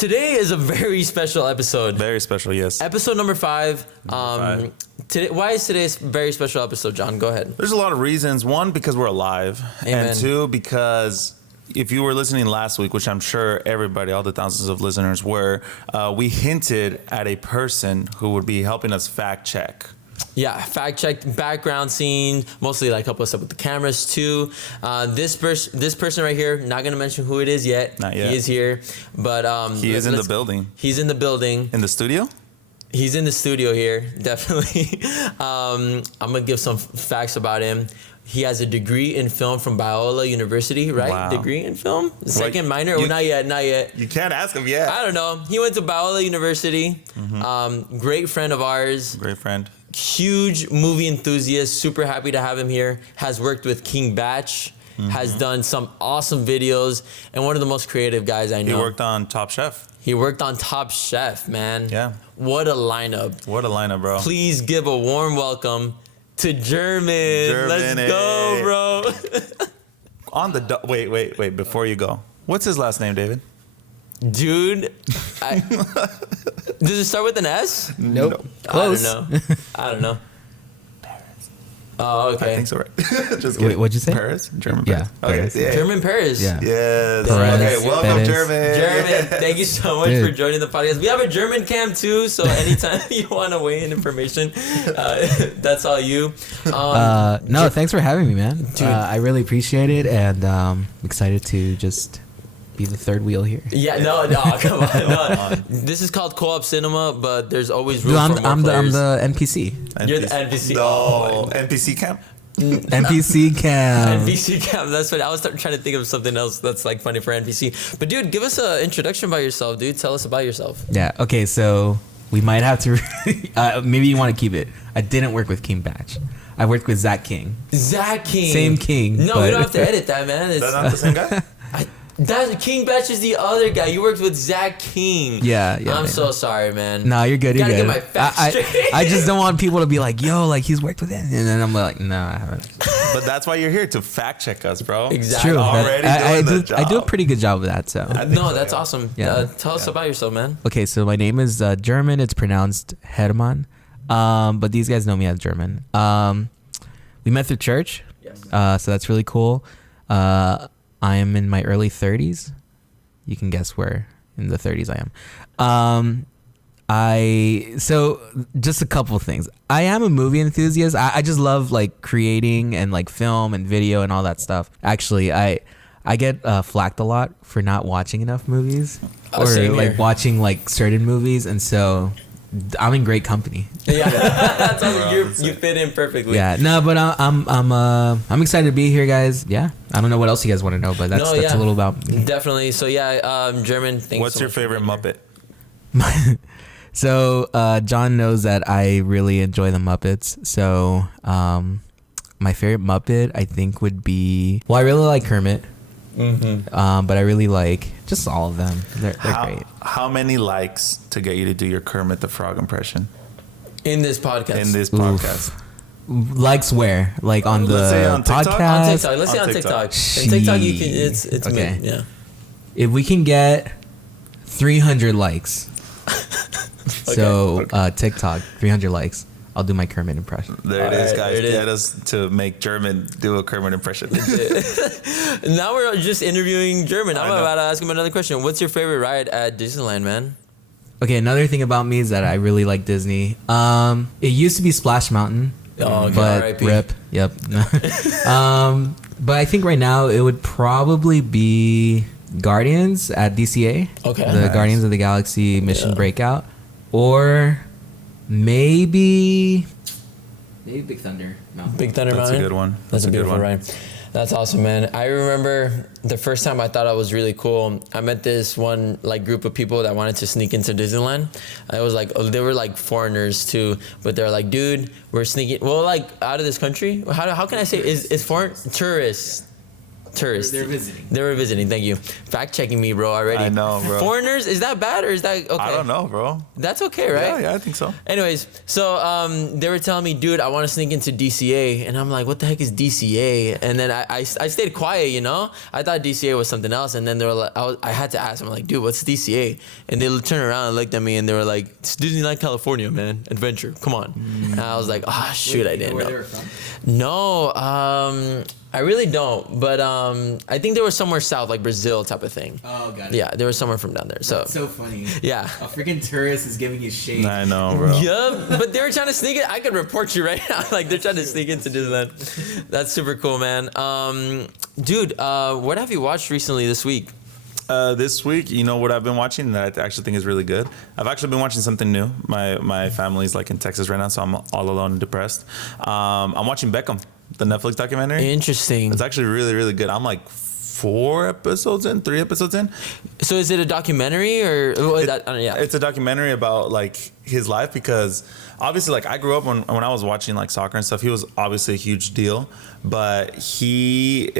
Today is a very special episode. Very special, yes. Episode number 5. Today, why is today a very special episode, John? Go ahead. There's a lot of reasons. One, because we're alive. Amen. And two, because if you were listening last week, which I'm sure everybody, all the thousands of listeners were, we hinted at a person who would be helping us fact check. Yeah, fact check, background scene, mostly like help us up with the cameras too. This person right here, not gonna mention who it is yet. Not yet. He is here, but he is in the building. He's in the building. In the studio? He's in the studio here, definitely. I'm gonna give some facts about him. He has a degree in film from Biola University, right? Wow. Degree in film? Second minor? Not yet. You can't ask him yet. I don't know. He went to Biola University. Great friend of ours. Great friend. Huge movie enthusiast. Super happy to have him here. Has worked with King Batch. Has done some awesome videos. And one of the most creative guys I know. He worked on Top Chef. He worked on Top Chef, man. Yeah. What a lineup. What a lineup, bro. Please give a warm welcome to German. Let's go, bro. On the wait, before you go. What's his last name, David? Dude, does it start with an S? Nope. Close. I don't know. Oh, okay. I think so, right? Just kidding. Wait, what'd you say? Paris? German Yeah, Paris. Paris. Okay, yeah. German Paris. Yeah. Yes. Perez, Okay, welcome, Perez. German. German, thank you so much Dude. for joining the podcast. We have a German cam too, so anytime you want to weigh in information, that's all you. No, thanks for having me, man. I really appreciate it, and excited to just be the third wheel here. Yeah, no, come on. No. This is called co-op cinema, but there's always room Dude, for more I'm players. the NPC. You're the NPC. No, Oh, NPC camp? NPC cam. NPC cam. That's funny. I was trying to think of something else that's like funny for NPC. But dude, give us an introduction about yourself, dude. Tell us about yourself. Yeah. Okay. So we might have to. Maybe you want to keep it. I didn't work with King Batch. I worked with Zach King. Zach King. Same King. No, we don't have to edit that, man. That's not the same guy? That King Batch is the other guy. You worked with Zach King. Yeah. I'm so sorry, man. No, you're good. You're Gotta good. get my facts straight. I just don't want people to be like, yo, like he's worked with him, and then I'm like, no, I haven't. But that's why you're here, to fact check us, bro. It's Exactly. true. Already I doing the do. I do a job. pretty good job of that. So. No, that's awesome. Yeah. Tell us about yourself, man. Okay, so my name is German. It's pronounced Hermann, but these guys know me as German. We met through church, Yes. so that's really cool. I am in my early 30s. You can guess where in the 30s I am. So just a couple of things. I am a movie enthusiast. I just love like creating and like film and video and all that stuff. Actually, I get flacked a lot for not watching enough movies or same like here. watching like certain movies, and so I'm in great company. Yeah, that's awesome. You fit in perfectly. Yeah, no, but I'm excited to be here, guys. Yeah, I don't know what else you guys want to know, but that's a little about me. Definitely. So yeah, German. Thanks. What's so your much for favorite being Muppet? So John knows that I really enjoy the Muppets. So my favorite Muppet, I think, would be, well, I really like Kermit. But I really like just all of them. They're great. How many likes to get you to do your Kermit the Frog impression here. In this podcast. in this podcast? Likes where? Like on Let's say the on TikTok? podcast? On TikTok. Let's say On on TikTok. TikTok. In TikTok, you can. It's Okay. mid. Yeah. If we can get 300 likes, so TikTok 300 likes, I'll do my Kermit impression. There it is, Alright, guys. there it is. Get us to make German do a Kermit impression. Now we're just interviewing German. I'm I know. about to ask him another question. What's your favorite ride at Disneyland, man? Okay, another thing about me is that I really like Disney. It used to be Splash Mountain, Oh, okay, but R.I.P. rip. Yep. But I think right now it would probably be Guardians at DCA. Okay. The Nice. Guardians of the Galaxy Mission Yeah. Breakout, or maybe Big Thunder Mountain. Big Thunder That's a Mountain. good one. That's a a good beautiful one. ride. That's awesome, man. I remember the first time I thought I was really cool. I met this one like group of people that wanted to sneak into Disneyland. It was like they were like foreigners too, but they're like, dude, we're sneaking. Well, like out of this country. How can I say is foreign tourists? Tourists. They're visiting. They were visiting. Thank you. Fact checking me, bro. Already. I know, bro. Foreigners, is that bad or is that okay? I don't know, bro. That's okay, right? Yeah, I think so. Anyways, so they were telling me, dude, I want to sneak into DCA, and I'm like, what the heck is DCA? And then I stayed quiet, you know. I thought DCA was something else, and then they were like, I had to ask them, like, dude, what's DCA? And they turned around and looked at me, and they were like, it's Disneyland, California, man, adventure, come on. And I was like, oh shoot, I didn't know. Where they were from? No, I really don't, but I think they were somewhere south, like Brazil type of thing. Oh, got it. Yeah, they were somewhere from down there. So That's so funny. Yeah. A freaking tourist is giving you shade. I know, bro. Yeah, but they were trying to sneak it. I could report you right now. Like, they're trying to sneak into Disneyland. That's super cool, man. Dude, what have you watched recently this week? This week, you know what I've been watching that I actually think is really good? I've actually been watching something new. My family's like in Texas right now, so I'm all alone and depressed. I'm watching Beckham, the Netflix documentary. Interesting. It's actually really, really good. I'm like 3 episodes in. So is it a documentary or? Yeah. It's a documentary about like his life, because obviously, like, I grew up when I was watching like soccer and stuff. He was obviously a huge deal, but he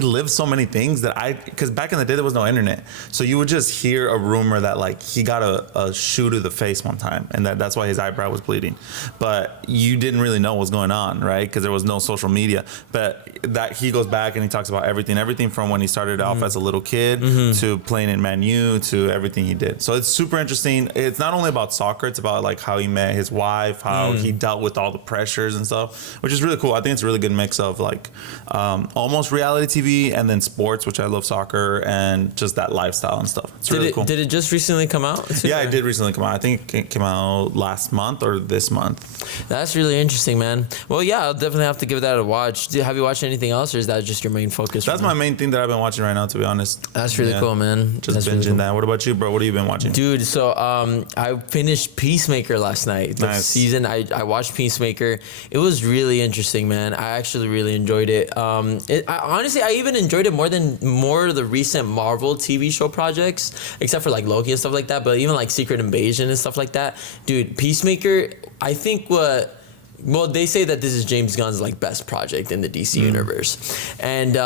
lived so many things that because back in the day there was no internet, so you would just hear a rumor that like he got a shoe to the face one time, and that's why his eyebrow was bleeding, but you didn't really know what was going on, right? Because there was no social media. But that he goes back and he talks about everything from when he started off as a little kid to playing in Man U to everything he did. So it's super interesting. It's not only about soccer, it's about like how he met his wife, how he dealt with all the pressures and stuff, which is really cool. I think it's a really good mix of like almost reality TV and then sports, which I love, soccer and just that lifestyle and stuff. It's really cool. Did it just recently come out? Yeah, it did recently come out. I think it came out last month or this month. That's really interesting, man. Well, yeah, I'll definitely have to give that a watch. Have you watched anything else, or is that just your main focus? That's my main thing that I've been watching right now, to be honest. That's really cool, man. Just That's binging really cool. that. What about you, bro? What have you been watching? Dude, so I finished Peacemaker last night. The season, I watched Peacemaker. It was really interesting, man. I actually really enjoyed it. Honestly, I even enjoyed it more of the recent Marvel TV show projects, except for like Loki and stuff like that. But even like Secret Invasion and stuff like that. Dude, Peacemaker, I think well, they say that this is James Gunn's like best project in the DC universe. And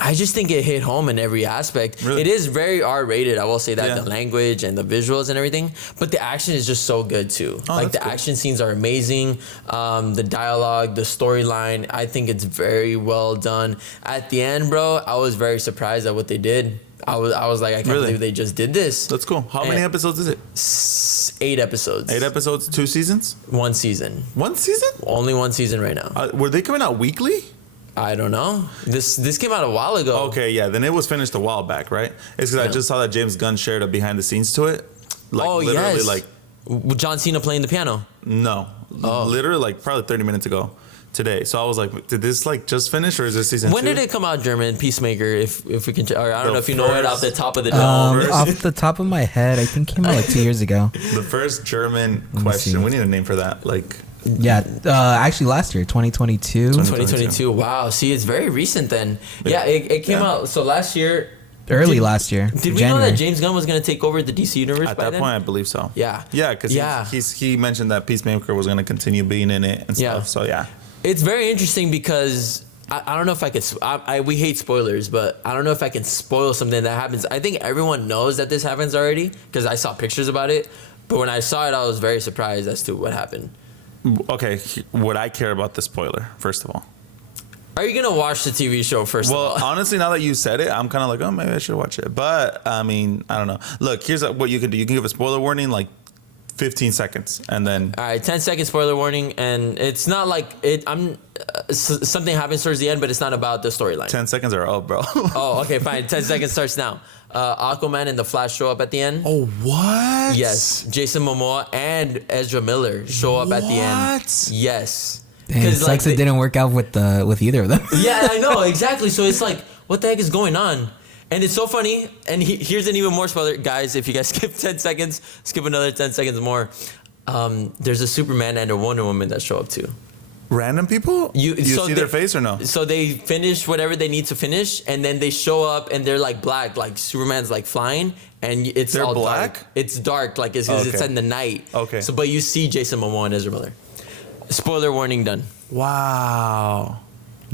I just think it hit home in every aspect. Really? It is very R-rated, I will say that. The language and the visuals and everything, but the action is just so good too. Like the action scenes are amazing. The dialogue, the storyline, I think it's very well done. At the end, bro, I was very surprised at what they did. I was like, I can't believe they just did this. That's cool. How many episodes is it? 8 episodes. 8 episodes, 2 seasons? 1 season. 1 season? Only 1 season right now. Were they coming out weekly? I don't know. This came out a while ago. Okay, yeah. Then it was finished a while back, right? It's because I just saw that James Gunn shared a behind the scenes to it. Like, literally, yes. Like John Cena playing the piano. No. Literally like probably 30 minutes ago today. So I was like, did this like just finish, or is this season 2? When did it come out, German? Peacemaker, if we can, or I don't know if you know it off the top of the dome. Off the top of my head, I think it came out like 2 years ago. The first German question. We need a name for that. Like, yeah, actually last year, 2022. 2022. Wow. See, it's very recent then. Yeah, it came out. So last year. Early last year. Did we know that James Gunn was going to take over the DC universe at by that then? point? I believe so. Yeah. Yeah, because he mentioned that Peacemaker was going to continue being in it and stuff. So yeah. It's very interesting because I don't know if I could. We hate spoilers, but I don't know if I can spoil something that happens. I think everyone knows that this happens already because I saw pictures about it. But when I saw it, I was very surprised as to what happened. Okay, would I care about the spoiler, first of all? Are you going to watch the TV show first of all? Well, honestly, now that you said it, I'm kind of like, oh, maybe I should watch it. But, I mean, I don't know. Look, here's what you can do. You can give a spoiler warning, like 15 seconds, and then... All right, 10-second spoiler warning, and it's not like... something happens towards the end, but it's not about the storyline. 10 seconds are up, bro. Oh, okay, fine. 10 seconds starts now. Aquaman and the Flash show up at the end. Oh, what? Yes. Jason Momoa and Ezra Miller show up at the end. What? Yes. Dang, it sucks it didn't work out with either of them. Yeah, I know, exactly. So it's like, what the heck is going on? And it's so funny. And here's an even more spoiler. Guys, if you guys skip 10 seconds, skip another 10 seconds more. There's a Superman and a Wonder Woman that show up too. Random people? You see their face or no? So they finish whatever they need to finish, and then they show up, and they're like black, like Superman's like flying, and they're all black. Dark. It's dark, like it's in the night. Okay. So, but you see Jason Momoa and Ezra Miller. Spoiler warning done. Wow.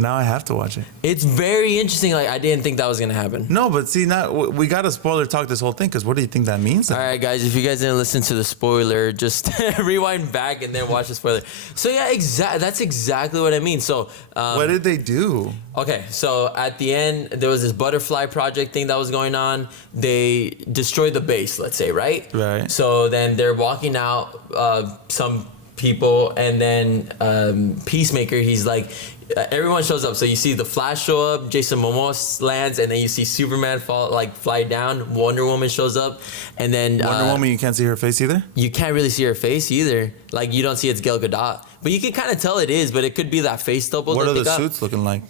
Now I have to watch it. It's very interesting. Like, I didn't think that was gonna happen. No, but see, now we got to spoiler talk this whole thing because what do you think that means? All right, guys. If you guys didn't listen to the spoiler, just rewind back and then watch the spoiler. So yeah, that's exactly what I mean. So what did they do? Okay, so at the end, there was this butterfly project thing that was going on. They destroyed the base, let's say, right? Right. So then they're walking out, some people, and then Peacemaker, he's like, everyone shows up. So you see the Flash show up, Jason Momoa lands, and then you see Superman fly down. Wonder Woman shows up, and then Wonder Woman, you can't see her face either? you can't really see her face either. Like, you don't see it's Gal Gadot, but you can kind of tell it is. But it could be that face double. What that are they the got. suits looking like?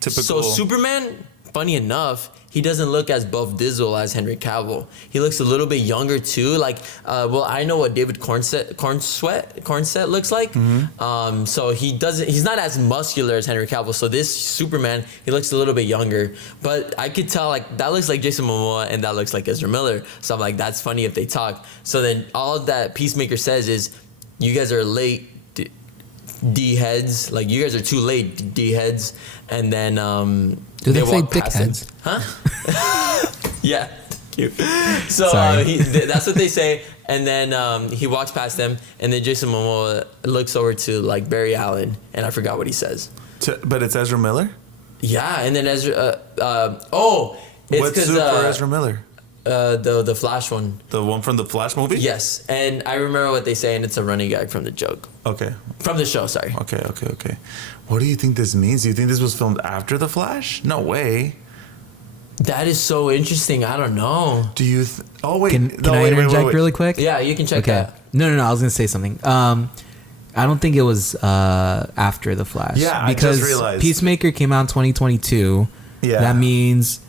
Typical. So Superman, funny enough, he doesn't look as buff dizzle as Henry Cavill. He looks a little bit younger too. Like, I know what David Cornsett looks like. Mm-hmm. So he's not as muscular as Henry Cavill. So this Superman, he looks a little bit younger. But I could tell, like, that looks like Jason Momoa and that looks like Ezra Miller. So I'm like, that's funny if they talk. So then all that Peacemaker says is, you guys are late, D-heads. Like, you guys are too late, D-heads. And then Do they say walk past him. dickheads? Huh? Yeah, cute. So Sorry. that's what they say. And then he walks past them, and then Jason Momoa looks over to, like, Barry Allen, and I forgot what he says. But it's Ezra Miller? Yeah, and then Ezra. It's What because suit for Ezra Miller? the Flash one. The one from the Flash movie? Yes, and I remember what they say, and it's a running gag from the joke. Okay. From the show, sorry. Okay. What do you think this means? Do you think this was filmed after the Flash? No way. That is so interesting. I don't know. Do you? Oh wait. Can I interject really quick? Yeah, you can check Okay. that. No. I was gonna say something. I don't think it was after the Flash. Yeah, because I just realized. Peacemaker came out in 2022. Yeah. That means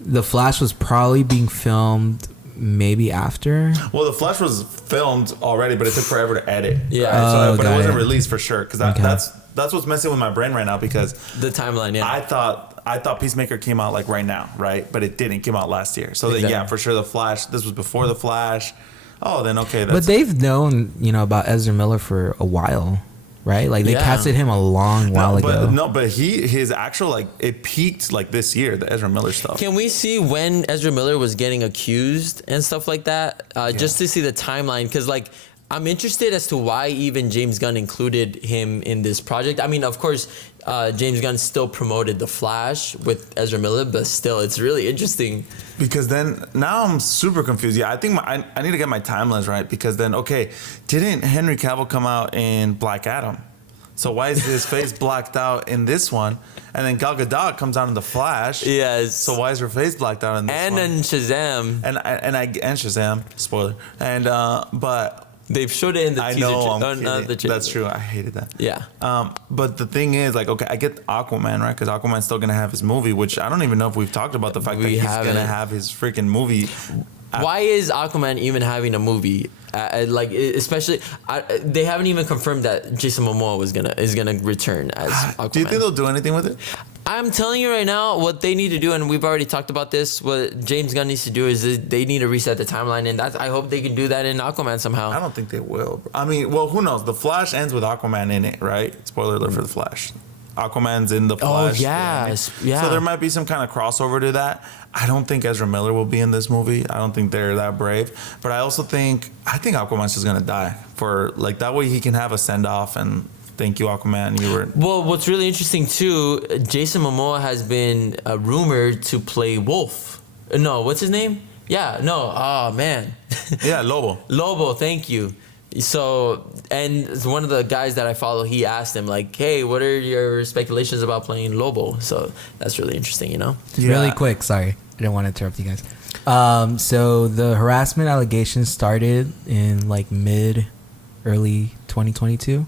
the Flash was probably being filmed maybe after. Well, the Flash was filmed already, but it took forever to edit. Yeah. Right? But it got wasn't it. released for sure. Because that's what's messing with my brain right now. Because The timeline, yeah. I thought Peacemaker came out like right now, right? But it didn't. It came out last year. So then, Exactly. yeah, for sure, the Flash. This was before the Flash. Oh, then okay. But they've known, about Ezra Miller for a while, right? Like they Yeah. casted him a long while ago. But his actual, like, it peaked like this year, the Ezra Miller stuff. Can we see when Ezra Miller was getting accused and stuff like that? Just to see the timeline, because, like, I'm interested as to why even James Gunn included him in this project. I mean, of course, James Gunn still promoted The Flash with Ezra Miller, but still, it's really interesting. Because then now I'm super confused. Yeah, I think I need to get my timelines right. Because then, okay, didn't Henry Cavill come out in Black Adam? So why is his face blacked out in this one? And then Gal Gadot comes out in The Flash. Yes. So why is her face blacked out in this And one? in Shazam, And Shazam, spoiler. And but they've showed it in the I teaser. know, I'm not the kidding. That's true. I hated that. Yeah. But the thing is, like, okay, I get Aquaman, right? Because Aquaman's still gonna have his movie, which I don't even know if we've talked about the fact that he's haven't. gonna have his freaking movie. Why is Aquaman even having a movie? Especially, they haven't even confirmed that Jason Momoa is gonna return as Aquaman. Do you think they'll do anything with it? I'm telling you right now, what they need to do, and we've already talked about this. What James Gunn needs to do is they need to reset the timeline, and I hope they can do that in Aquaman somehow. I don't think they will. I mean, well, who knows? The Flash ends with Aquaman in it, right? Spoiler alert for the Flash. Aquaman's in the Flash. Oh yeah. So there might be some kind of crossover to that. I don't think Ezra Miller will be in this movie. I don't think they're that brave. But I think Aquaman's just gonna die for, like, that way he can have a send off and thank you, Aquaman. You were. Well, what's really interesting too, Jason Momoa has been rumored to play Wolf. No, what's his name? Yeah, no. Oh man. Yeah, Lobo. Lobo, thank you. So, and one of the guys that I follow, he asked him, like, hey, what are your speculations about playing Lobo? So that's really interesting, Yeah. Really quick, sorry. I didn't want to interrupt you guys. So the harassment allegations started in like early 2022.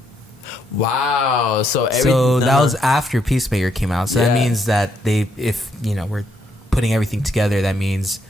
Wow. So That was after Peacemaker came out. So that Yeah. means that if we're putting everything together, that means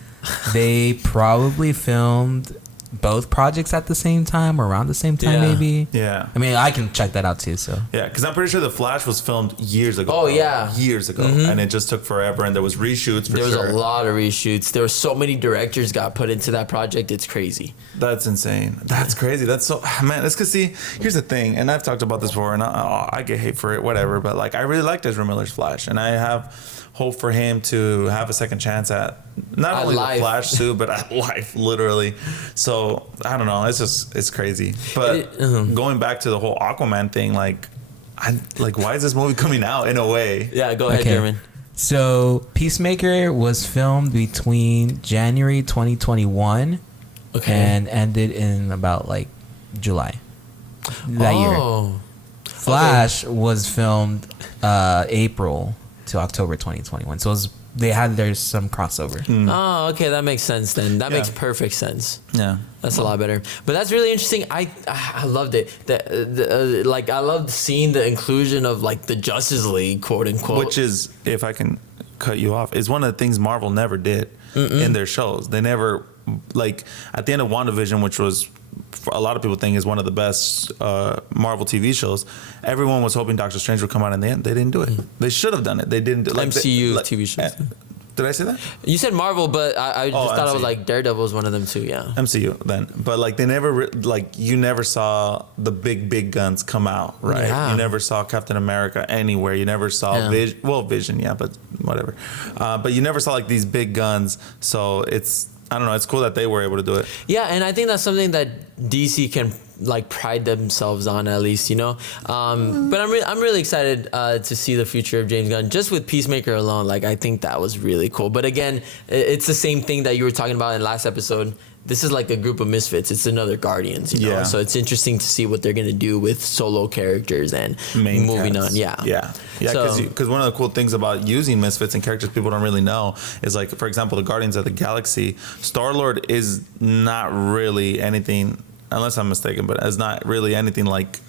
they probably filmed both projects at the same time or around the same time, maybe. Yeah. I mean, I can check that out too. So Yeah, because I'm pretty sure The Flash was filmed years ago. Oh, yeah. Years ago. And it just took forever, and there was reshoots for There was sure. a lot of reshoots. There were so many directors got put into that project. It's crazy. That's insane. That's crazy. That's so, man, it's because, see, here's the thing, and I've talked about this before, and I get hate for it, whatever, but like, I really liked Ezra Miller's Flash, and I have hope for him to have a second chance at not only life. the Flash suit, but at life, literally. So I don't know. It's crazy. But going back to the whole Aquaman thing, like why is this movie coming out in a way? Yeah, go ahead, German. So Peacemaker was filmed between January 2021 and ended in about like July that year. Flash was filmed April to October 2021. So there's some crossover. Oh, okay, that makes sense then. That makes perfect sense. Yeah, that's a lot better. But that's really interesting. I loved it. Like I loved seeing the inclusion of like the Justice League, quote unquote. Which is, if I can cut you off, is one of the things Marvel never did in their shows. They never, like at the end of WandaVision, which was, a lot of people think is one of the best Marvel TV shows. Everyone was hoping Doctor Strange would come out in the end. They didn't do it. They should have done it. They didn't. MCU TV shows. Did I say that? You said Marvel, but I just thought MCU. I was like Daredevil was one of them too. Yeah. MCU then, but like they never you never saw the big guns come out, right? Yeah. You never saw Captain America anywhere. You never saw Vision, yeah, but whatever. But you never saw like these big guns. So it's, I don't know. It's cool that they were able to do it. Yeah, and I think that's something that DC can like pride themselves on, at least, you know. But I'm really excited to see the future of James Gunn. Just with Peacemaker alone, like I think that was really cool. But again, it's the same thing that you were talking about in last episode. This is like a group of misfits. It's another Guardians, you know. So it's interesting to see what they're gonna do with solo characters and moving on. Yeah. Because one of the cool things about using misfits and characters people don't really know is, like, for example, the Guardians of the Galaxy. Star-Lord is not really anything, unless I'm mistaken, but is not really anything like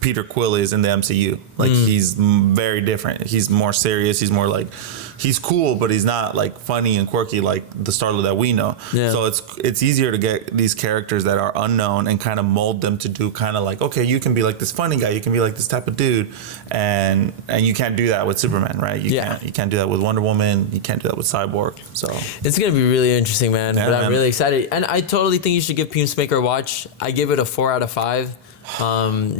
Peter Quill is in the MCU. Like he's very different. He's more serious. He's more like, he's cool, but he's not like funny and quirky like the Star-Lord that we know. Yeah. So it's easier to get these characters that are unknown and kind of mold them to do kind of like, okay, you can be like this funny guy, you can be like this type of dude, and you can't do that with Superman, right? You can't do that with Wonder Woman. You can't do that with Cyborg. So it's gonna be really interesting, man. Yeah, but I'm really excited, and I totally think you should give Peacemaker a watch. I give it a 4 out of 5.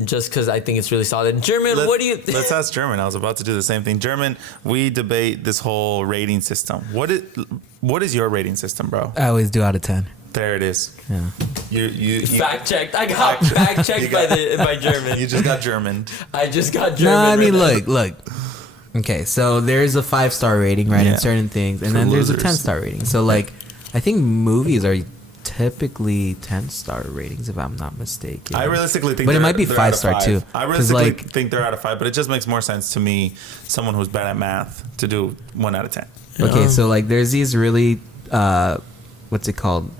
Just because I think it's really solid. German, what do you? Let's ask German. I was about to do the same thing. German, we debate this whole rating system. What is your rating system, bro? I always do out of 10. There it is. Yeah. You fact checked. I got fact checked by German. You just got Germaned. I just got German. No, I mean, look. Okay, so there's a 5-star rating, right, in certain things, and then there's a 10-star rating. So like, I think movies are typically 10-star ratings, if I'm not mistaken. I realistically think, but it might be 5-star too. I realistically think they're out of 5, but it just makes more sense to me, someone who's bad at math, to do 1 out of 10. Okay, so like there's these really, what's it called?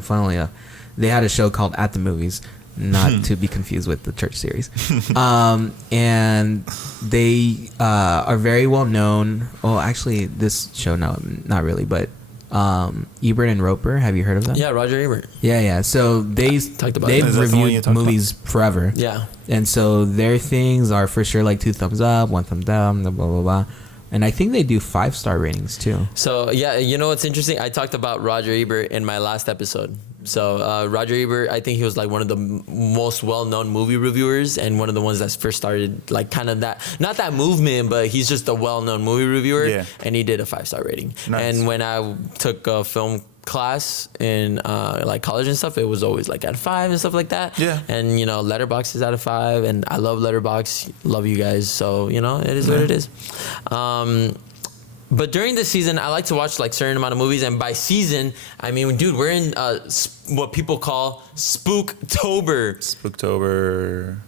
Funnily enough, they had a show called At the Movies, not to be confused with the church series, and they are very well known. Well, actually, this show, no, not really, but Ebert and Roper, have you heard of them? Yeah, Roger Ebert. Yeah. So they've reviewed movies forever. Yeah. And so their things are for sure like 2 thumbs up, 1 thumb down, blah blah blah. And I think they do 5-star ratings too. So yeah, you know what's interesting? I talked about Roger Ebert in my last episode. So Roger Ebert, I think he was like one of the most well-known movie reviewers and one of the ones that first started like kind of that, not that movement, but he's just a well-known movie reviewer. Yeah. And he did a 5-star rating. Nice. And when I took a film class in like college and stuff, it was always like out of 5 and stuff like that. Yeah. And you know, Letterboxd is out of 5, and I love Letterboxd. Love you guys. So you know, it is what it is. But during the season, I like to watch like certain amount of movies, and by season, I mean, dude, we're in what people call Spooktober. Spooktober.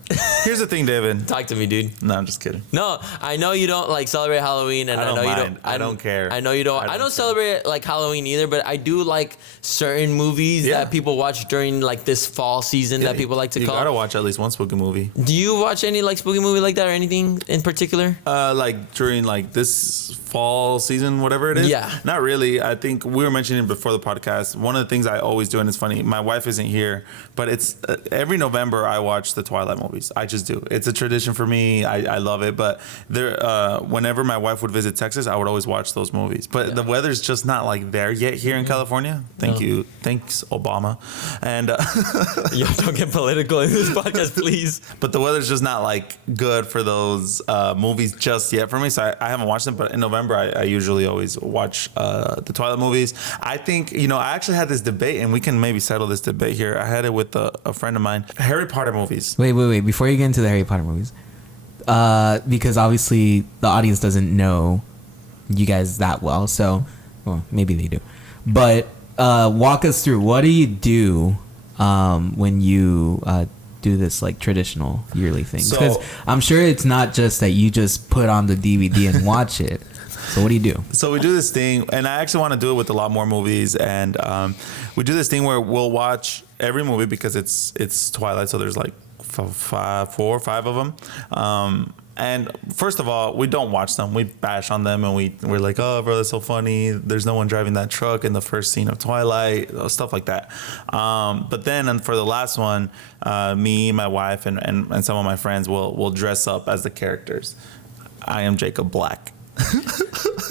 Here's the thing, David. Talk to me, dude. No, I'm just kidding. No, I know you don't like celebrate Halloween, and I know you don't. I don't care. I know you don't. I don't celebrate like Halloween either, but I do like certain movies that people watch during like this fall season that people like to call. You gotta watch at least one spooky movie. Do you watch any like spooky movie like that or anything in particular? Like during like this fall fall season, whatever it is. Yeah. Not really. I think we were mentioning before the podcast. One of the things I always do, and it's funny, my wife isn't here, but it's every November I watch the Twilight movies. I just do. It's a tradition for me. I love it. But there, whenever my wife would visit Texas, I would always watch those movies. But the weather's just not like there yet here in California. Thank you. Thanks, Obama. And Yo, don't get political in this podcast, please. but the weather's just not like good for those movies just yet for me. So I haven't watched them. But in November, I usually always watch the Twilight movies. I think, I actually had this debate, and we can maybe settle this debate here. I had it with a friend of mine. Harry Potter movies. Wait. Before you get into the Harry Potter movies, because obviously the audience doesn't know you guys that well. So, well, maybe they do. But walk us through, what do you do when you do this like traditional yearly thing? Because I'm sure it's not just that you just put on the DVD and watch it. So what do you do? So we do this thing, and I actually want to do it with a lot more movies. And we do this thing where we'll watch every movie because it's Twilight. So there's like 4 or 5 of them. And first of all, we don't watch them. We bash on them, and we're like, oh, bro, that's so funny. There's no one driving that truck in the first scene of Twilight, stuff like that. But then for the last one, me, my wife, and some of my friends will dress up as the characters. I am Jacob Black.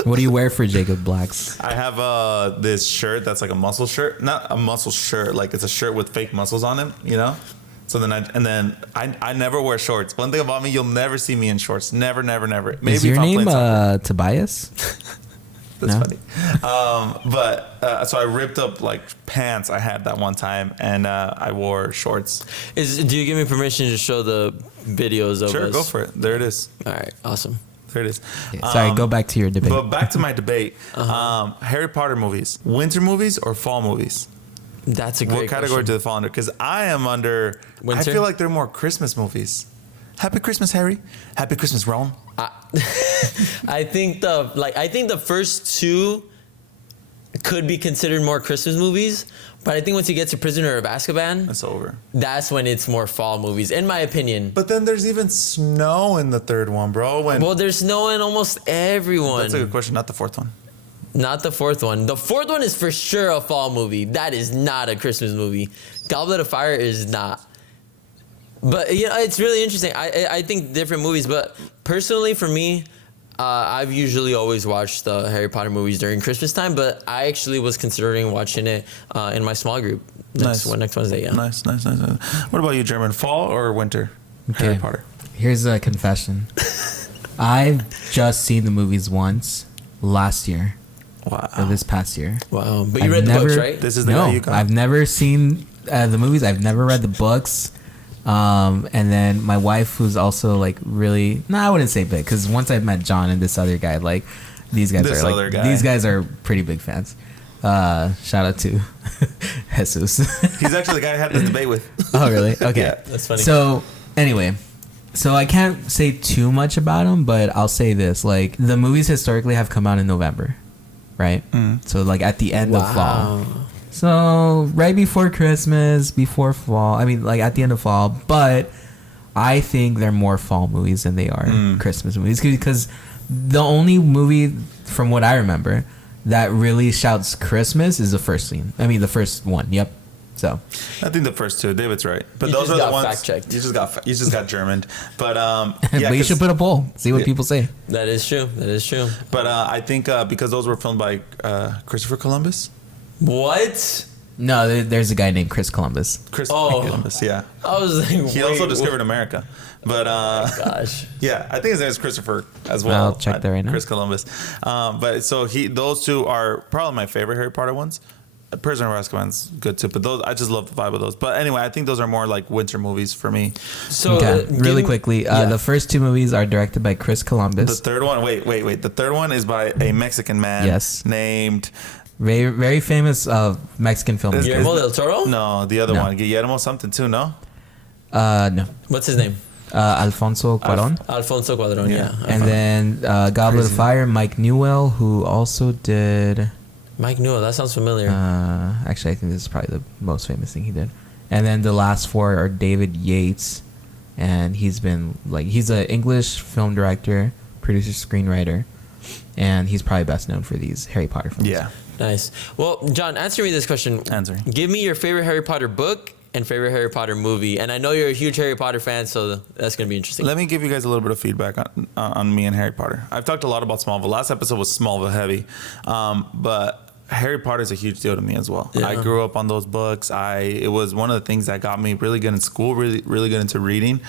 What do you wear for Jacob Black's? I have this shirt that's like a muscle shirt. Not a muscle shirt, like it's a shirt with fake muscles on it, So then I never wear shorts. One thing about me, you'll never see me in shorts. Never. Maybe is your name Tobias? That's funny. So I ripped up like pants I had that one time, and I wore shorts. Do you give me permission to show the videos of Sure, us? go for it. There it is. All right, awesome. There it is. Yeah, sorry, go back to your debate. But back to my debate. Harry Potter movies, winter movies or fall movies? That's a great What category question. do they fall under? Because I am under Winter? I feel like they're more Christmas movies. Happy Christmas, Harry. Happy Christmas, Rome. I think the first 2 could be considered more Christmas movies, but I think once you get to Prisoner of Azkaban, It's over. that's when it's more fall movies, in my opinion. But then there's even snow in the third one, bro. Well, there's snow in almost everyone. That's a good question. Not the fourth one. Not the 4th one. The 4th one is for sure a fall movie. That is not a Christmas movie. Goblet of Fire is not. But it's really interesting. I think different movies, but personally for me, I've usually always watched the Harry Potter movies during Christmas time, but I actually was considering watching it in my small group next Wednesday. Yeah. Nice. What about you, German? Fall or winter? Okay. Harry Potter. Here's a confession. I've just seen the movies once last year. Wow. Or this past year. Wow. But you read the books, right? This is the guy you got. I've never seen the movies. I've never read the books. And then my wife, who's also like really, I wouldn't say big, because once I met John and this other guy, like these guys are pretty big fans. Shout out to Jesus. He's actually the guy I had this debate with. Oh, really? Okay. Yeah, that's funny. So anyway, I can't say too much about them, but I'll say this: like the movies historically have come out in November, right? So like at the end of fall. So right before Christmas, before fall. I mean, like at the end of fall. But I think they're more fall movies than they are Christmas movies, because the only movie, from what I remember, that really shouts Christmas is the first scene. I mean, the first one. Yep. So I think the first 2. David's right, but You those just are the got ones. fact-checked. You just got Germaned, but but you should put a poll. See what people say. That is true. But I think because those were filmed by Christopher Columbus. What? No, there's a guy named Chris Columbus. Columbus, yeah. I was like, He also discovered America. But gosh. yeah, I think his name is Christopher as well. I'll check that right now. Chris Columbus. But so those 2 are probably my favorite Harry Potter ones. Prisoner of Azkaban's good too, but those I just love the vibe of those. But anyway, I think those are more like winter movies for me. So okay, really quickly, the first 2 movies are directed by Chris Columbus. The third one, wait. The third one is by a Mexican man. Yes. Named. Very, very famous Mexican filmmaker. Guillermo del Toro? No, the other one, Guillermo something too. No. No. What's his name? Alfonso Cuarón. Alfonso Cuarón. Yeah. And then Goblet of Fire, Mike Newell, who also did. Mike Newell. That sounds familiar. Actually, I think this is probably the most famous thing he did. And then the last 4 are David Yates, and he's an English film director, producer, screenwriter. and he's probably best known for these Harry Potter films. Yeah. Nice. Well, John, answer me this question. Answer. Give me your favorite Harry Potter book and favorite Harry Potter movie. And I know you're a huge Harry Potter fan, so that's going to be interesting. Let me give you guys a little bit of feedback on me and Harry Potter. I've talked a lot about Smallville. Last episode was Smallville heavy, but Harry Potter is a huge deal to me as well. Yeah. I grew up on those books. It was one of the things that got me really good in school, really good into reading.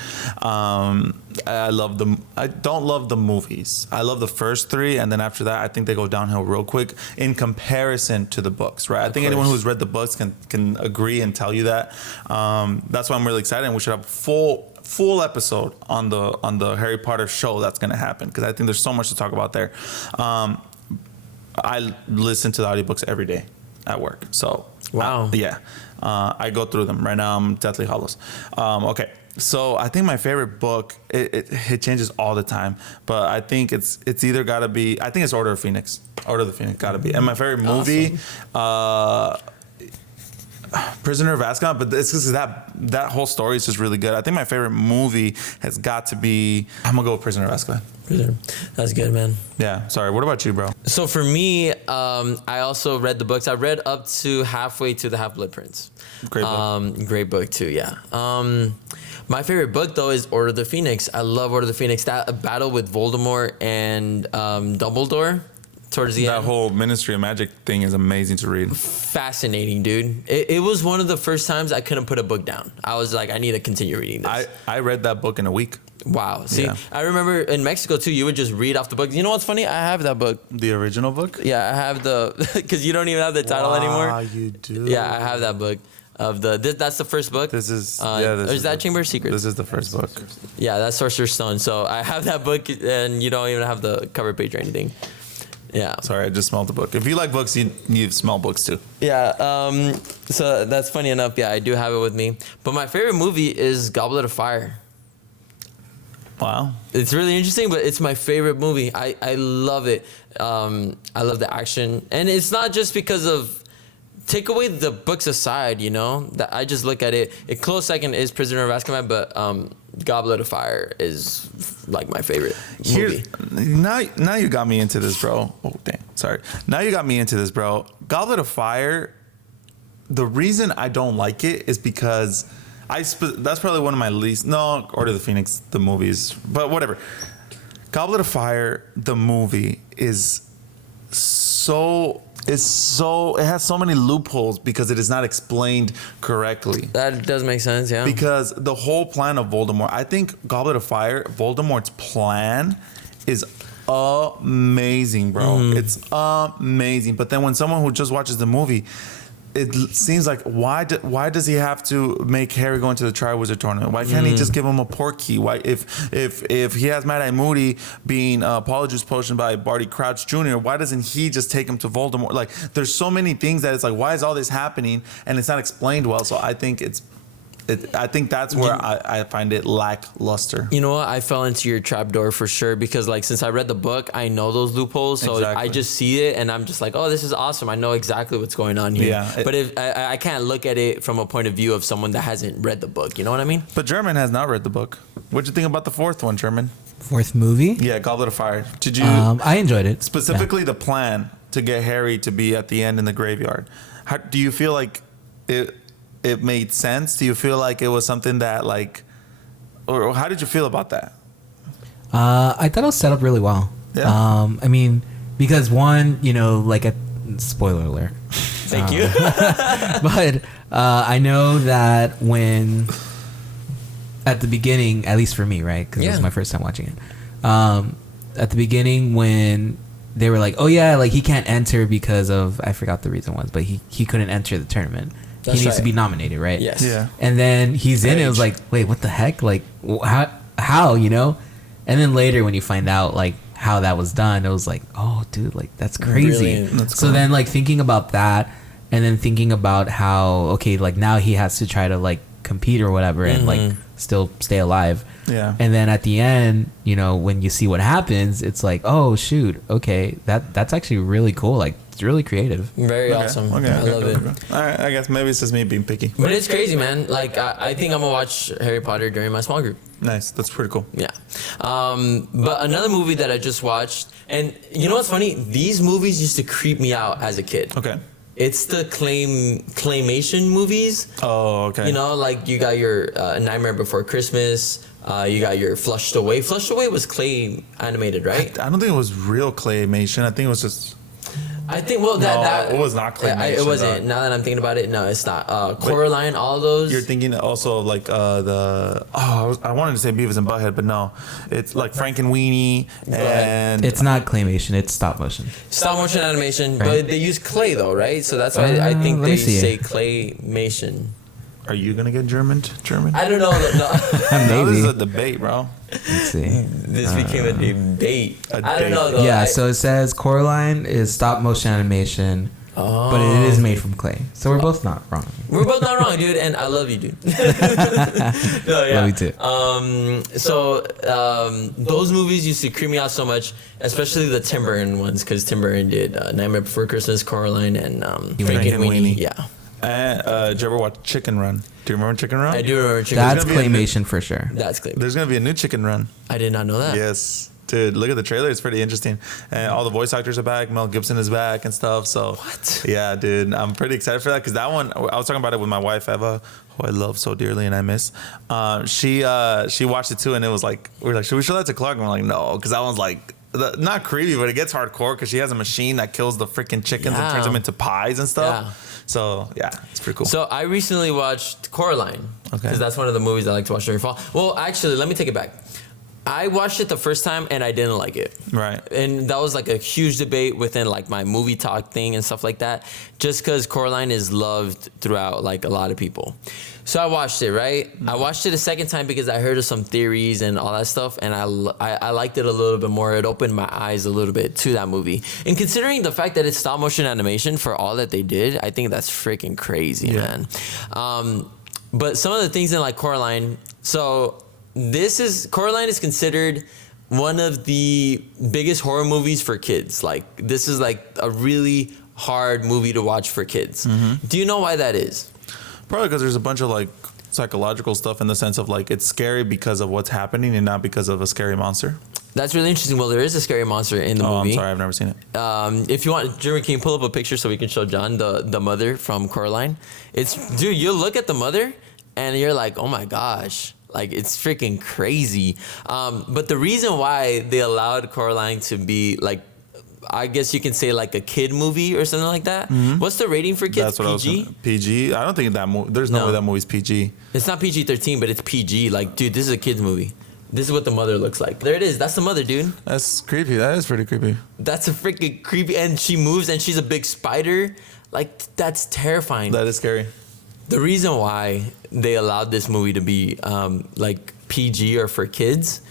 I love them. I don't love the movies. I love the first three, and then after that, I think they go downhill real quick in comparison to the books. Right? I think anyone who's read the books can agree and tell you that. That's why I'm really excited, and we should have a full episode on the Harry Potter show that's going to happen, because I think there's so much to talk about there. I listen to the audiobooks every day at work. So, wow. I go through them. Right now, I'm Deathly Hallows. Okay. So I think my favorite book, it changes all the time, but I think it's either got to be, I think it's Order of Phoenix. Order of the Phoenix got to be. And my favorite movie, Prisoner of Azkaban, but it's just that whole story is just really good. I think my favorite movie has got to be, I'm going to go with Prisoner of Azkaban. That's good, man. Yeah. Sorry. What about you, bro? So for me, I also read the books. I read up to halfway to the Half-Blood Prince. Great book. Great book too, yeah. My favorite book though is Order of the Phoenix. I love Order of the Phoenix. That battle with Voldemort and Dumbledore towards the end. That whole Ministry of Magic thing is amazing to read. Fascinating, dude. It was one of the first times I couldn't put a book down. I was like, I need to continue reading this. I read that book in a week. Wow. See, Yeah. I remember in Mexico too, you would just read off the book. You know what's funny? I have that book. The original book? Yeah, I have because you don't even have the title anymore. You do. Yeah, I have that book. That's the first book. This is or is that Chamber of Secrets? This is the first book. Yeah, that's Sorcerer's Stone. So I have that book, and you don't even have the cover page or anything. Yeah. Sorry, I just smelled the book. If you like books, you need to smell books too. Yeah. So that's funny enough. Yeah, I do have it with me. But my favorite movie is Goblet of Fire. Wow. It's really interesting, but it's my favorite movie. I love it. I love the action, and it's not just because of. Take away the books aside, that I just look at it. A close second is Prisoner of Azkaban, but Goblet of Fire is like my favorite movie. Now you got me into this, bro. Oh, damn. Sorry. Now you got me into this, bro. Goblet of Fire, the reason I don't like it is because that's probably one of my least... No, Order of the Phoenix, the movies. But whatever. Goblet of Fire, the movie, is so... it has so many loopholes because it is not explained correctly. That does make sense, yeah. Because the whole plan of Voldemort, I think Goblet of Fire, Voldemort's plan is amazing, bro. It's amazing. But then when someone who just watches the movie, it seems like why does he have to make Harry go into the Triwizard Tournament? Why can't he just give him a portkey? Why if he has Mad-Eye Moody being Polyjuice Potion by Barty Crouch Jr., why doesn't he just take him to Voldemort? Like there's so many things that it's like, why is all this happening? And it's not explained well. So I think I think that's where I find it lackluster. You know what? I fell into your trapdoor for sure because, since I read the book, I know those loopholes. So Exactly. I just see it and I'm just like, oh, this is awesome. I know exactly what's going on here. Yeah. But if I can't look at it from a point of view of someone that hasn't read the book. You know what I mean? But German has not read the book. What'd you think about the fourth one, German? Fourth movie? Yeah, Goblet of Fire. Did you I enjoyed it. specifically the plan to get Harry to be at the end in the graveyard? How do you feel like it made sense? Do you feel like it was something that or how did you feel about that? I thought it was set up really well. Yeah. I mean, because one, a spoiler alert. Thank you. But I know that when at the beginning, at least for me, right? Because it was my first time watching it. At the beginning, when they were like, "Oh yeah, he can't enter because of," I forgot the reason was, but he couldn't enter the tournament. That's he needs to right. be nominated, right? Yes. Yeah. And then he's in it. It was like, wait, what the heck? How? And then later when you find out how that was done, it was like, oh, dude, that's crazy. Brilliant. That's So cool. then thinking about that, and then thinking about how now he has to try to compete or whatever, and still stay alive. Yeah. And then at the end, when you see what happens, it's like, oh shoot, okay, that's actually really cool. It's really creative. Very awesome. Okay. I love it. All right. I guess maybe it's just me being picky. But it's crazy, man. I think I'm going to watch Harry Potter during my small group. Nice. That's pretty cool. Yeah. But another movie that I just watched, and you know what's funny? These movies used to creep me out as a kid. Okay. It's the claymation movies. Oh, okay. You know, like you got your Nightmare Before Christmas. You got your Flushed Away. Flushed Away was clay animated, right? I don't think it was real claymation. I think it was just. I think that it was not claymation. It wasn't. Now that I'm thinking about it, no, it's not. Coraline, all those. You're thinking also of like I wanted to say Beavis and Butthead, but no, it's like Frank and Weenie, and It's not claymation. It's stop motion. Stop motion animation, Right. but they use clay though, right? So that's why I think let me they see. say claymation. Are you gonna get German? I don't know. No. No, this is Maybe. a debate, bro. Let's see. This became a debate. I don't debate. know though. Yeah, so it says Coraline is stop motion animation, but it is made from clay. So we're both not wrong. We're both not wrong, dude, and I love you, dude. No, yeah. Love you too. Those movies used to creep me out so much, especially the Tim Burton ones, because Tim Burton did Nightmare Before Christmas, Coraline, and Frank and Weenie. Yeah, And did you ever watch Chicken Run? Do you remember Chicken Run? I do remember Chicken That's gonna be a new- claymation for sure. That's clear. There's gonna be a new Chicken Run. I did not know that. Yes. Dude, look at the trailer. It's pretty interesting. And all the voice actors are back. Mel Gibson is back and stuff. So, What? Yeah, dude. I'm pretty excited for that because that one, I was talking about it with my wife, Eva, who I love so dearly and I miss. She watched it too, and it was like, we were like, should we show that to Clark? And we're like, no, because that one's like, not creepy, but it gets hardcore because she has a machine that kills the freaking chickens and turns them into pies and stuff. Yeah. So, yeah, it's pretty cool. So I recently watched Coraline. Okay. Because that's one of the movies I like to watch during fall. Well, actually, let me take it back. I watched it the first time and I didn't like it. Right. And that was like a huge debate within like my movie talk thing and stuff like that. Just because Coraline is loved throughout like a lot of people. So I watched it, right? I watched it a second time because I heard of some theories and all that stuff, and I liked it a little bit more. It opened my eyes a little bit to that movie. And considering the fact that it's stop motion animation for all that they did, I think that's freaking crazy, man. But some of the things in like Coraline, so Coraline is considered one of the biggest horror movies for kids. Like this is like a really hard movie to watch for kids. Do you know why that is? Probably because there's a bunch of like psychological stuff in the sense of like it's scary because of what's happening and not because of a scary monster. That's really interesting. Well, there is a scary monster in the movie. I'm sorry, I've never seen it. If you want, Jeremy, can you pull up a picture so we can show John the mother from Coraline? Dude, you look at the mother and you're like, oh my gosh. Like, it's freaking crazy. But the reason why they allowed Coraline to be, like, I guess you can say, like, a kid movie or something like that. What's the rating for kids? That's what PG? I was PG? I don't think there's no way that movie's PG. It's not PG-13, but it's PG. Like, dude, this is a kid's movie. This is what the mother looks like. There it is. That's the mother, dude. That's creepy. That is pretty creepy. That's a freaking creepy. And she moves and she's a big spider. Like, that's terrifying. That is scary. The reason why they allowed this movie to be like PG or for kids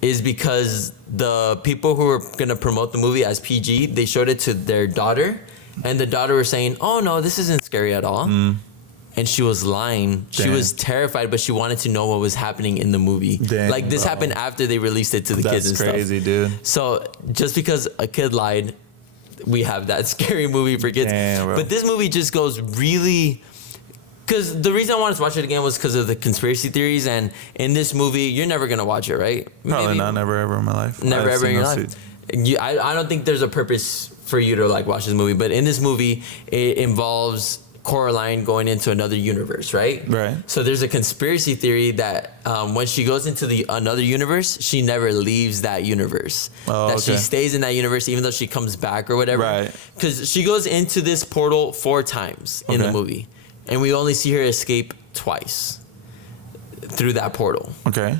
is because the people who were going to promote the movie as PG, they showed it to their daughter, and the daughter was saying, oh no, this isn't scary at all. And she was lying. She Damn. was terrified, but she wanted to know what was happening in the movie. Damn, like this happened after they released it to the kids and That's crazy, stuff. dude. So just because a kid lied, we have that scary movie for kids. Damn, bro. But this movie just goes really... Because the reason I wanted to watch it again was because of the conspiracy theories. And in this movie, you're never going to watch it, right? Probably not. Never ever in my life. Never I've ever in seen your those life. two. I don't think there's a purpose for you to like watch this movie. But in this movie, it involves Coraline going into another universe, right? Right. So there's a conspiracy theory that when she goes into another universe, she never leaves that universe. Oh, that she okay. stays in that universe even though she comes back or whatever. Right. Because she goes into this portal 4 times in the Okay. movie. And we only see her escape twice through that portal. Okay.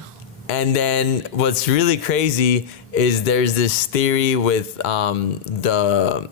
And then what's really crazy is there's this theory with the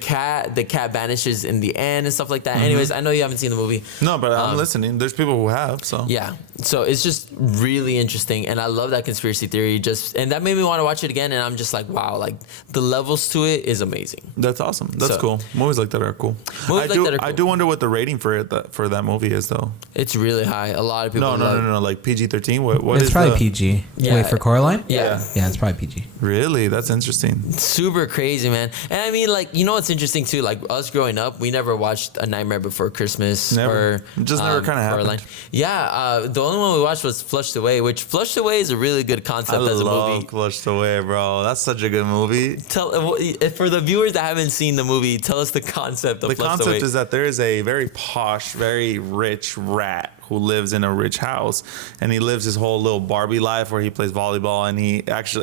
cat. The cat vanishes in the end and stuff like that. Anyways, I know you haven't seen the movie. No, but I'm listening. There's people who have, so. Yeah. So it's just really interesting. And I love that conspiracy theory. And that made me want to watch it again. And I'm just like, wow, like the levels to it is amazing. That's awesome. That's So- cool. Movies like that are cool. Movies like that are I cool. do wonder what the rating for that movie is, though. It's really high. A lot of people No. Like PG-13. What It's is probably the- PG. Yeah. Wait, for Coraline? Yeah. Yeah, it's probably PG. Really? That's interesting. Super crazy, man. And I mean, like, you know what's interesting too? Like us growing up, we never watched A Nightmare Before Christmas. Never. Or It just never kinda happened. Coraline. Yeah, the only one we watched was Flushed Away, which Flushed Away is a really good concept I as a love movie. Flushed Away, bro. That's such a good movie. For the viewers that haven't seen the movie, tell us the concept of The Flushed concept Away. is that there is a very posh, very rich rat who lives in a rich house, and he lives his whole little Barbie life where he plays volleyball, and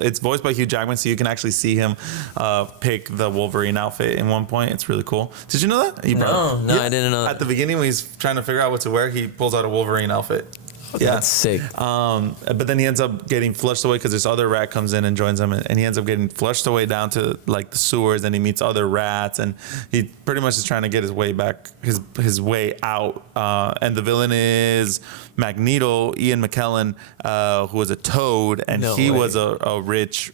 it's voiced by Hugh Jackman, so you can actually see him pick the Wolverine outfit in one point. It's really cool. Did you know that? No, I didn't know that. At the beginning, when he's trying to figure out what to wear, he pulls out a Wolverine outfit. Yeah, That's sick. but then he ends up getting flushed away because this other rat comes in and joins him, and he ends up getting flushed away down to like the sewers, and he meets other rats, and he pretty much is trying to get his way back, his way out. And the villain is Magneto, Ian McKellen, who was a toad, and No he way. was a rich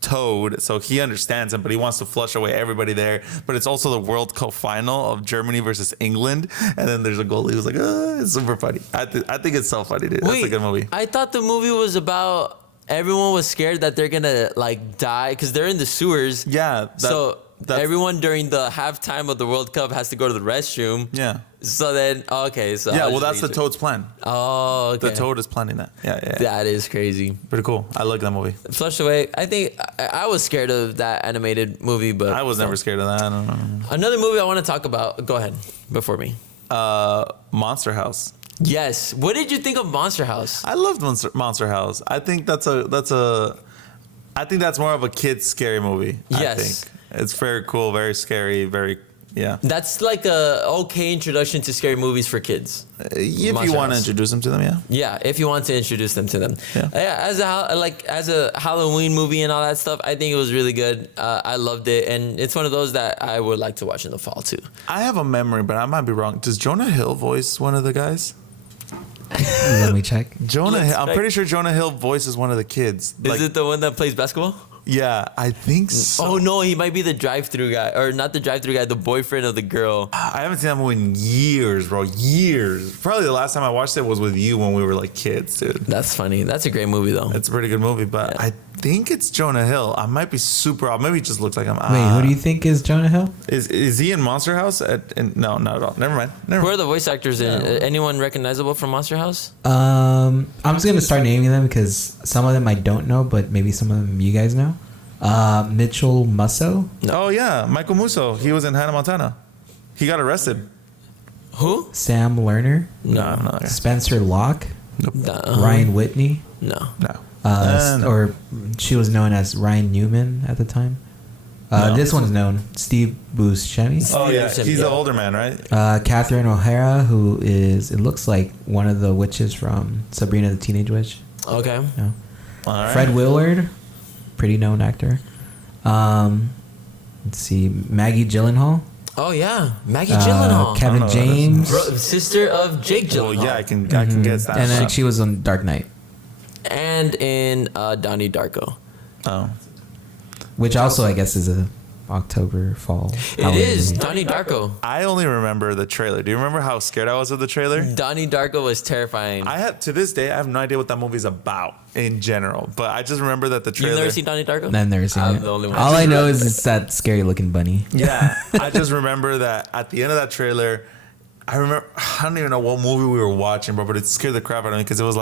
toad, so he understands him, but he wants to flush away everybody there. But it's also the World Cup final of Germany versus England, and then there's a goalie who's like, it's super funny. I think it's so funny, dude. That's a good movie. I thought the movie was about everyone was scared that they're gonna like die because they're in the sewers. Yeah. That's everyone during the halftime of the World Cup has to go to the restroom. Yeah. So then, okay, so Yeah, well, that's the Toad's plan. Oh, okay. The Toad is planning that. Yeah. That is crazy. Pretty cool. I like that movie. Flushed Away. I think I was scared of that animated movie, but I was never scared of that. I don't know. Another movie I want to talk about. Go ahead before me. Monster House. Yes. What did you think of Monster House? I loved Monster House. I think that's more of a kid's scary movie. Yes. I think. It's very cool, very scary, very, yeah. That's like a okay introduction to scary movies for kids. If Monster you want to House. introduce them to them, yeah. Yeah, if you want to introduce them to them. Yeah. As a Halloween movie and all that stuff, I think it was really good. I loved it, and it's one of those that I would like to watch in the fall too. I have a memory, but I might be wrong. Does Jonah Hill voice one of the guys? Let me check. Jonah Hill, I'm pretty sure Jonah Hill voices one of the kids. Is it the one that plays basketball? Yeah, I think so. Oh no, he might be the drive-through guy, or not the drive-through guy, the boyfriend of the girl. I haven't seen that movie in years, bro. Years. Probably the last time I watched it was with you when we were like kids, dude. That's funny. That's a great movie though. It's a pretty good movie, but Yeah. I think it's Jonah Hill. I might be super off. Maybe he just looks like him. Wait, who do you think is Jonah Hill? Is he in Monster House? No, not at all. Never mind. Who are the voice actors in? Anyone recognizable from Monster House? I'm just gonna start naming them because some of them I don't know, but maybe some of them you guys know. Mitchell Musso. No. Oh yeah, Michael Musso. He was in Hannah Montana. He got arrested. Who? Sam Lerner. No, I'm not. Spencer Locke. Uh-huh. Ryan Whitney. No. No. No. Or she was known as Ryan Newman at the time. No. This one's known. Steve Buscemi. Oh yeah, Steve he's Buscemi, the yeah. older man, right? Catherine O'Hara, who is, it looks like one of the witches from Sabrina the Teenage Witch. Okay. Yeah. All right. Fred Willard, pretty known actor. Let's see, Maggie Gyllenhaal. Oh yeah, Maggie Gyllenhaal. Kevin I don't know who that James. Sister of Jake Well, Gyllenhaal. yeah, I can guess that. And then she was on Dark Knight, And in Donnie Darko. Oh. which also I guess is a October fall. It Halloween is movie. Donnie Darko. I only remember the trailer. Do you remember how scared I was of the trailer? Donnie Darko was terrifying. To this day, I have no idea what that movie's about in general, but I just remember that the You've trailer. never seen Donnie Darko? I've never seen I'm it. the only one. All I know is it's that scary looking bunny. Yeah, I just remember that at the end of that trailer, I don't even know what movie we were watching, bro, but it scared the crap out of me because it was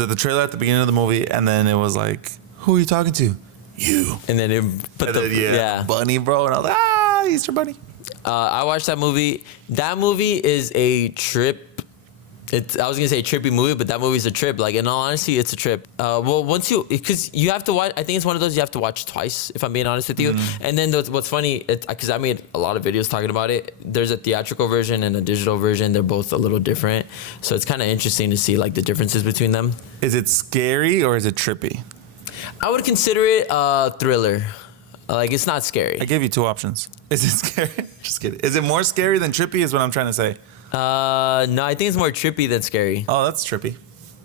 at the trailer at the beginning of the movie, and then it was like, who are you talking to? You. And then it put And the then, bunny, bro, and I was like, Easter bunny. I watched that movie. That movie is a trip. I was gonna say trippy movie, but that movie's a trip. Like in all honesty, it's a trip. Well, because you have to watch. I think it's one of those you have to watch twice. If I'm being honest with you. And then what's funny, because I made a lot of videos talking about it. There's a theatrical version and a digital version. They're both a little different, so it's kind of interesting to see like the differences between them. Is it scary or is it trippy? I would consider it a thriller. Like it's not scary. I gave you two options. Is it scary? Just kidding. Is it more scary than trippy? Is what I'm trying to say. No, I think it's more trippy than scary. Oh, that's trippy.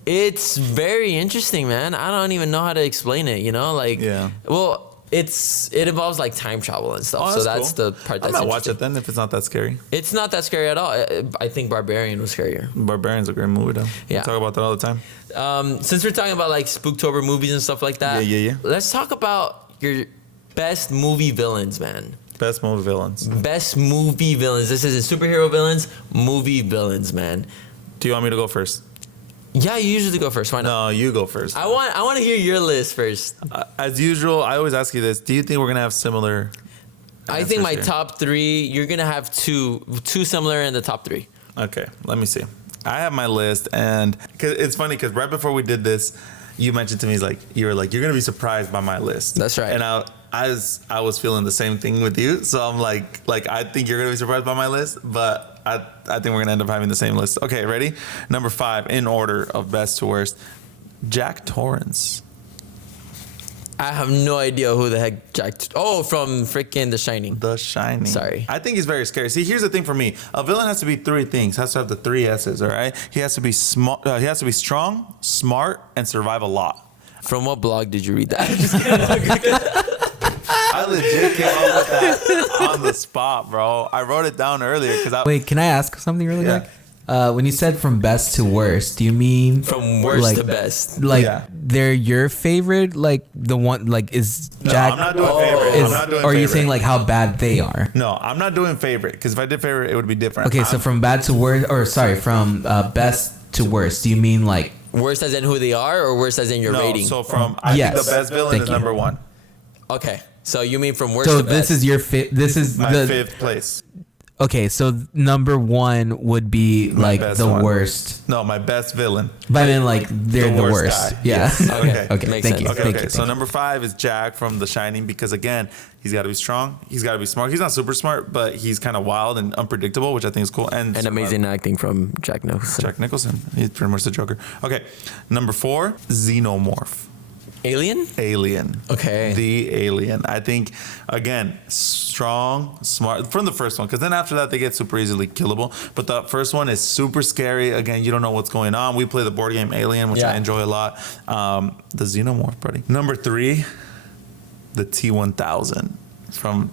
It's very interesting, man. I don't even know how to explain it, you know? Like, Yeah. Well, it involves like time travel and stuff. Oh, so that's cool. the part I that's might watch interesting. it then if it's not that scary. It's not that scary at all. I think Barbarian was scarier. Barbarian's a great movie, though. Yeah. We talk about that all the time. Since we're talking about like Spooktober movies and stuff like that, Yeah. let's talk about your best movie villains, man. Best movie villains. Best movie villains. This isn't superhero villains. Movie villains, man. Do you want me to go first? Yeah, you usually go first. Why not? No, you go first. I want to hear your list first. As usual, I always ask you this. Do you think we're going to have similar I think my answers here? top three, you're going to have two similar in the top three. Okay, let me see. I have my list, and 'cause it's funny because right before we did this, you mentioned to me, you're going to be surprised by my list. That's right. And I was feeling the same thing with you. So I'm like I think you're going to be surprised by my list, but I think we're going to end up having the same list. Okay, ready? Number 5, in order of best to worst, Jack Torrance. I have no idea who the heck Jack. Oh, from freaking The Shining. The Shining. Sorry. I think he's very scary. See, here's the thing for me. A villain has to be 3 things. Has to have the 3 S's, all right? He has to be smart. He has to be strong, smart, and survive a lot. From what blog did you read that? I legit came up with that on the spot, bro. I wrote it down earlier because Wait, can I ask something really Yeah. quick? When you said from best to worst, do you mean From worst like, to best. Like Yeah. they're your favorite? Like the one, like is Jack? I'm not doing favorite. Is, I'm not doing or are you favorite. saying like how bad they are? No, I'm not doing favorite because if I did favorite, it would be different. Okay, so from bad to worst, or sorry, from best to worst, do you mean like Worst as in who they are, or worst as in your no, rating? so from I Yes. think the best villain Thank is you. number 1. Okay, so you mean from worst so? to This best? is your this is My the 5th place. okay. So number 1 would be like best the one. worst. No, my best villain. But I mean like they're the worst. guy. Yeah. Yes. Okay. Okay. Makes Thank you. sense. Okay, Thank okay. you. So number 5 is Jack from The Shining because again, he's got to be strong. He's got to be smart. He's not super smart, but he's kind of wild and unpredictable, which I think is cool. And amazing acting from Jack Nicholson. Jack Nicholson. He's pretty much the Joker. Okay, number 4, Xenomorph. Alien. Okay. The alien. I think, again, strong, smart, from the first one, because then after that, they get super easily killable. But the first one is super scary. Again, you don't know what's going on. We play the board game Alien, which Yeah. I enjoy a lot. The Xenomorph, buddy. Number 3, the T-1000 from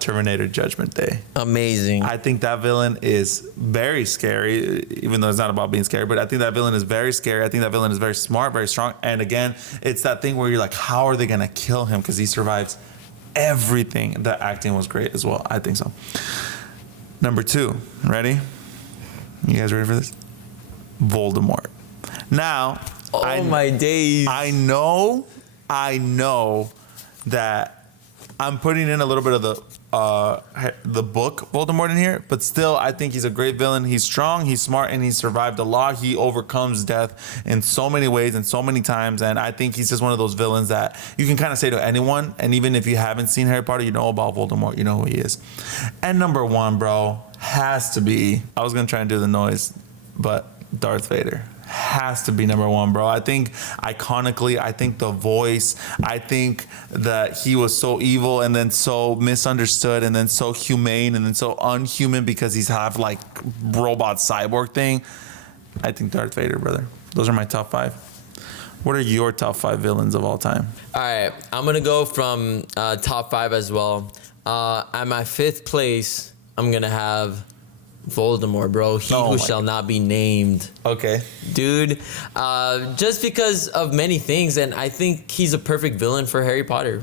Terminator Judgment Day. Amazing. I think that villain is very scary, even though it's not about being scary, but I think that villain is very scary. I think that villain is very smart, very strong. And again, it's that thing where you're like, how are they going to kill him? Because he survives everything. The acting was great as well. I think so. Number 2, ready? You guys ready for this? Voldemort. Now, my days. I know that I'm putting in a little bit of the book Voldemort in here, but still, I think he's a great villain. He's strong, he's smart, and he's survived a lot. He overcomes death in so many ways and so many times, and I think he's just one of those villains that you can kind of say to anyone, and even if you haven't seen Harry Potter, you know about Voldemort, you know who he is. And number 1, bro, has to be, I was going to try and do the noise, but Darth Vader. Has to be number 1, bro. I think iconically, I think the voice, I think that he was so evil and then so misunderstood and then so humane and then so unhuman because he's have like robot cyborg thing. I think Darth Vader, brother. Those are my top 5. What are your top 5 villains of all time? All right, I'm gonna go from top 5 as well. At my 5th place, I'm gonna have Voldemort, bro. He Oh who my shall not be named. Okay. Dude, just because of many things, and I think he's a perfect villain for Harry Potter.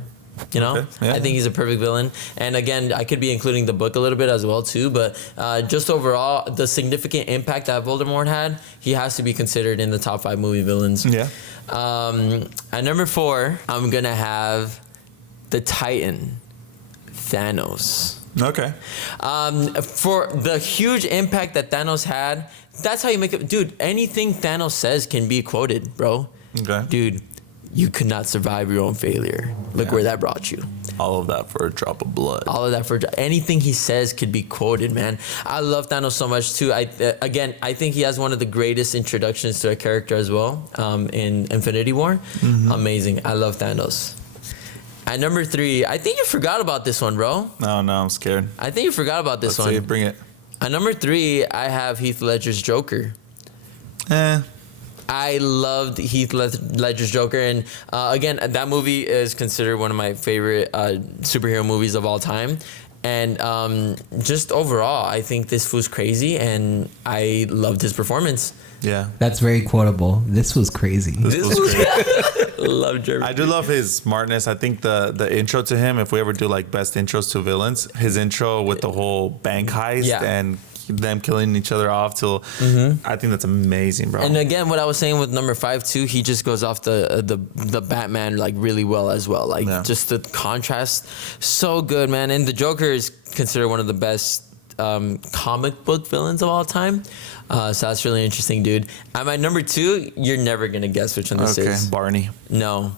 You know, Okay, yeah. I think he's a perfect villain. And again, I could be including the book a little bit as well too, but just overall, the significant impact that Voldemort had, he has to be considered in the top 5 movie villains. Yeah. At number 4, I'm gonna have the Titan, Thanos. Okay. For the huge impact that Thanos had, that's how you make it. Dude, anything Thanos says can be quoted, bro. Okay. Dude, you could not survive your own failure. Look where that brought you. All of that for a drop of blood. All of that for anything he says could be quoted, man. I love Thanos so much too. I think he has one of the greatest introductions to a character as well in Infinity War. Amazing. I love Thanos. At number 3, I think you forgot about this one, bro. No, I'm scared. I think you forgot about this Let's one. see, bring it. At number 3, I have Heath Ledger's Joker. I loved Heath Ledger's Joker, and again, that movie is considered one of my favorite superhero movies of all time. And just overall, I think this fool's crazy, and I loved his performance. Yeah. That's very quotable. This was crazy. This was great. Love Jeremy. I do love his smartness. I think the intro to him, if we ever do like best intros to villains, his intro with the whole bank heist and them killing each other off till I think that's amazing, bro. And again, what I was saying with number 5 too, he just goes off the Batman like really well as well. Like just the contrast, so good, man. And the Joker is considered one of the best comic book villains of all time. So that's really interesting, dude. At my number 2, you're never gonna guess which one this is. Barney. No,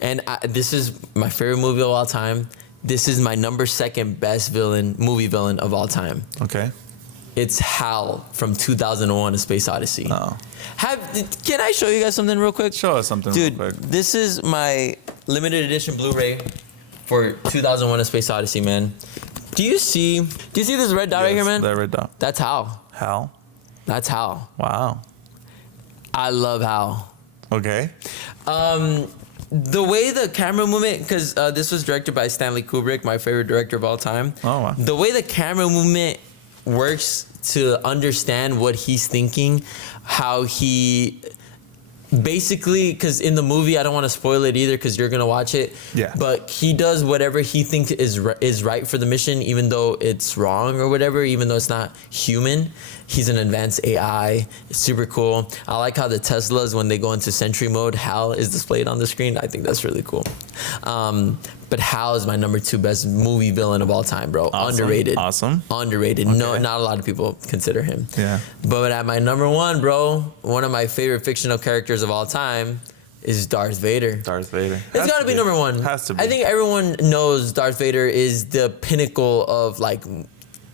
and this is my favorite movie of all time. This is my number 2 best movie villain of all time. Okay. It's Hal from 2001: A Space Odyssey. Oh. Can I show you guys something real quick? Show us something, dude. real quick. This is my limited edition Blu-ray for 2001: A Space Odyssey, man. Do you see this red dot right here, man? That red dot. That's Hal. Hal. That's Hal. Wow. I love Hal. Okay. The way the camera movement, because this was directed by Stanley Kubrick, my favorite director of all time. Oh, wow. The way the camera movement works to understand what he's thinking, how he basically, because in the movie, I don't want to spoil it either because you're going to watch it. Yeah. But he does whatever he thinks is right for the mission, even though it's wrong or whatever, even though it's not human. He's an advanced AI. It's super cool. I like how the Teslas, when they go into Sentry mode, HAL is displayed on the screen. I think that's really cool. But HAL is my number 2 best movie villain of all time, bro. Awesome. Underrated. Awesome. Underrated. Okay. No, not a lot of people consider him. Yeah. But at my number 1, bro, one of my favorite fictional characters of all time is Darth Vader. Darth Vader. It's got to be number 1. Has to be. I think everyone knows Darth Vader is the pinnacle of like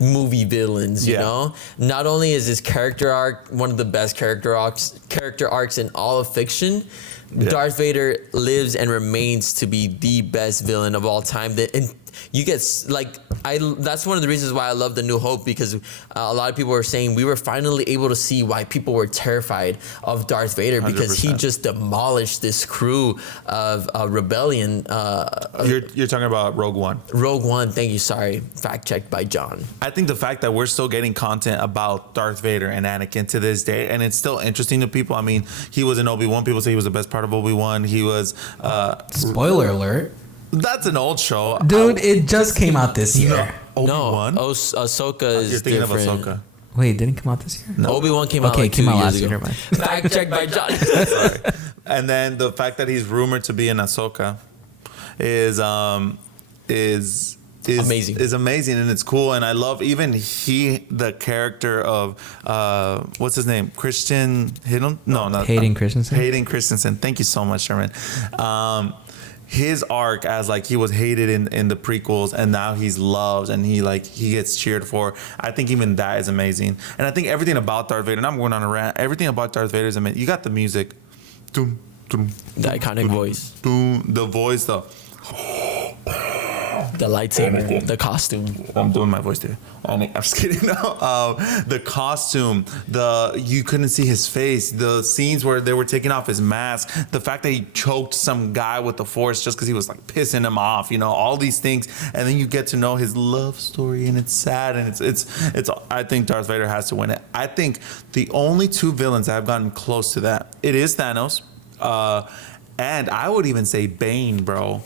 movie villains, you know? Not only is his character arc one of the best character arcs in all of fiction, Darth Vader lives and remains to be the best villain of all time. And you get that's one of the reasons why I love The New Hope, because a lot of people were saying we were finally able to see why people were terrified of Darth Vader, because 100%. he just demolished this crew of rebellion. You're talking about Rogue One. Rogue One, thank you, sorry. Fact checked by John. I think the fact that we're still getting content about Darth Vader and Anakin to this day, and it's still interesting to people. I mean, he was in Obi-Wan. People say he was the best part of Obi-Wan. He was... Spoiler alert. That's an old show. Dude, it just came out this year. Obi-Wan? No, Ahsoka is You're thinking different. of Ahsoka. Wait, it didn't come out this year? No. Obi-Wan came out like came 2 out years last ago. year. Never mind. Fact checked by John. Sorry. And then the fact that he's rumored to be in Ahsoka is amazing. Is amazing, and it's cool. And I love even the character of what's his name? Christian Hayden? No, not Hayden Christensen. Hayden Christensen. Thank you so much, Sherman. His arc as like he was hated in the prequels, and now he's loved and he gets cheered for. I think even that is amazing. And I think everything about Darth Vader, and I'm going on a rant, everything about Darth Vader is amazing. You got the music. Doom, doom, The iconic voice. boom, the voice, though. The lightsaber. The costume. I'm doing my voice there. I'm just kidding. No. The costume, you couldn't see his face. The scenes where they were taking off his mask. The fact that he choked some guy with the Force just because he was like pissing him off. You know, all these things, and then you get to know his love story, and it's sad, and it's. I think Darth Vader has to win it. I think the only 2 villains that have gotten close to that, it is Thanos, and I would even say Bane, bro.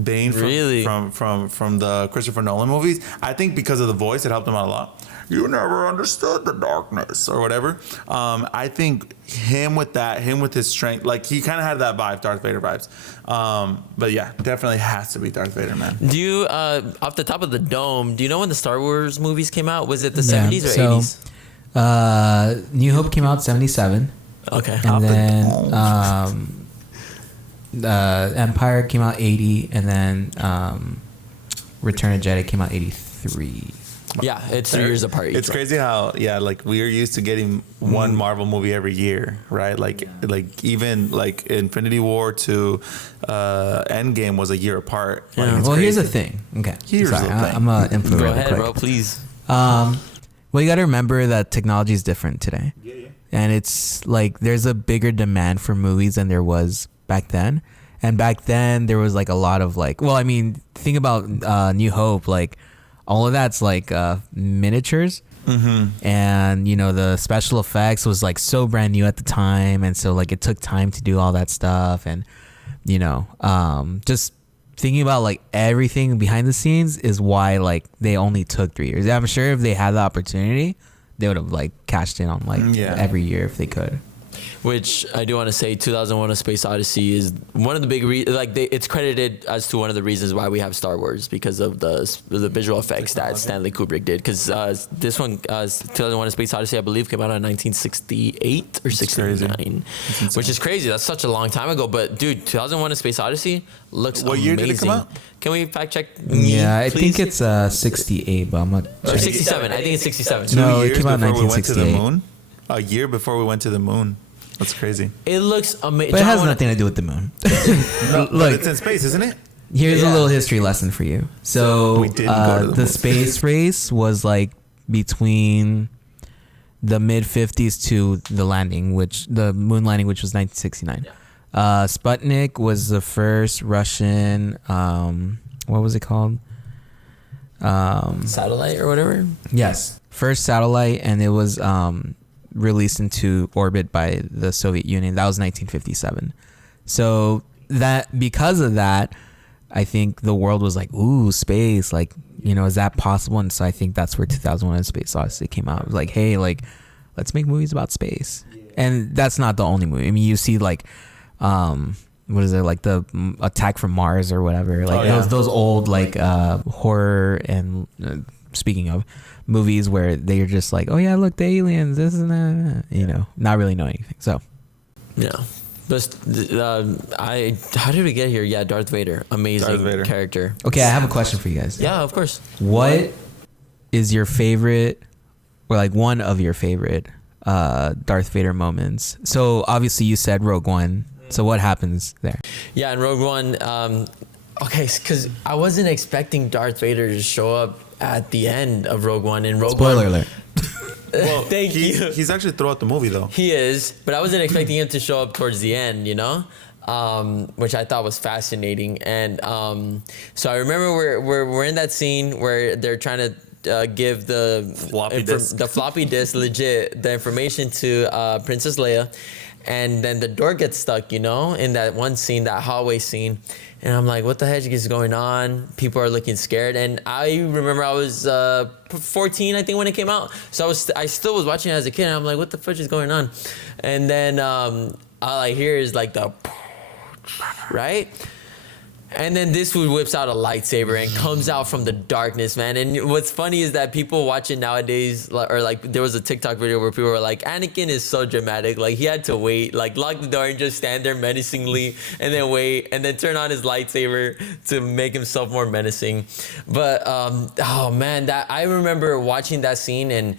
Bane from the Christopher Nolan movies. I think because of the voice, it helped him out a lot. You never understood the darkness or whatever. I think him with his strength, like he kind of had that vibe, Darth Vader vibes. But yeah, definitely has to be Darth Vader, man. Do you, off the top of the dome, do you know when the Star Wars movies came out? Was it the 70s or 80s? New Hope came out 77. Okay. And then Empire came out 80, and then Return of Jedi came out 83. Yeah, it's 3 years apart. It's crazy how like we are used to getting one Marvel movie every year, right? Like even like Infinity War to Endgame was a year apart. Yeah. Like, Well, crazy. here's the thing. Okay, Here's the thing. I'm gonna input Go really ahead, quick. bro, please. Well, you got to remember that technology is different today. Yeah. And it's like there's a bigger demand for movies than there was back then. And back then there was like a lot of like, well, I mean, think about New Hope, like all of that's like miniatures. And you know, the special effects was like so brand new at the time, and so like it took time to do all that stuff. And you know, just thinking about like everything behind the scenes is why like they only took 3 years. I'm sure if they had the opportunity, they would have like cashed in on like every year if they could. Which I do want to say, 2001: A Space Odyssey is one of the big it's credited as to one of the reasons why we have Star Wars, because of the visual effects that Stanley Kubrick did. Because this one, 2001: A Space Odyssey, I believe, came out in 1968 or 69, which is crazy. That's such a long time ago. But dude, 2001: A Space Odyssey looks what amazing. Year did it come out? Can we fact check? Yeah, I think it's 68, but I'm not. Or 67. I think it's 67. No, it came out in 1968. A year before we went to the moon. That's crazy. It looks amazing. But it has nothing to do with the moon. Look, it's in space, isn't it? Here's a little history lesson for you. So we didn't go to the moon. space race was like between the mid 50s to the landing, which the moon landing, which was 1969. Sputnik was the first Russian. What was it called? Satellite or whatever. Yes, first satellite, and it was released into orbit by the Soviet Union. That was 1957. So that because of that, I think the world was like, ooh, space, like, you know, is that possible? And so I think that's where 2001: A Space Odyssey came out. It was like, hey, like, let's make movies about space. And that's not the only movie. I mean, you see like what is it, like the Attack from Mars or whatever, like those old like horror and speaking of movies where they're just like, oh yeah, look, the aliens, this and that, you know, not really know anything. So yeah, but how did we get here? Yeah, Darth Vader, amazing character. Okay, I have a question for you guys. Yeah, of course. What is your favorite, or like one of your favorite Darth Vader moments? So obviously you said Rogue One. So what happens there? Yeah, in Rogue One, okay, because I wasn't expecting Darth Vader to show up at the end of Rogue One. In Rogue Spoiler One, alert. Well, thank you. He's actually throughout the movie though. He is, but I wasn't expecting him to show up towards the end, you know, which I thought was fascinating. And so I remember we're in that scene where they're trying to give the floppy disk, legit, the information to Princess Leia. And then the door gets stuck, you know, in that one scene, that hallway scene. And I'm like, what the heck is going on? People are looking scared. And I remember I was 14, I think, when it came out. So I still was watching it as a kid. And I'm like, what the fuck is going on? And then all I hear is like the, right? And then this dude whips out a lightsaber and comes out from the darkness, man. And what's funny is that people watching nowadays, or like there was a TikTok video where people were like, Anakin is so dramatic. Like he had to wait, like lock the door and just stand there menacingly and then wait and then turn on his lightsaber to make himself more menacing. But, oh man, that I remember watching that scene, and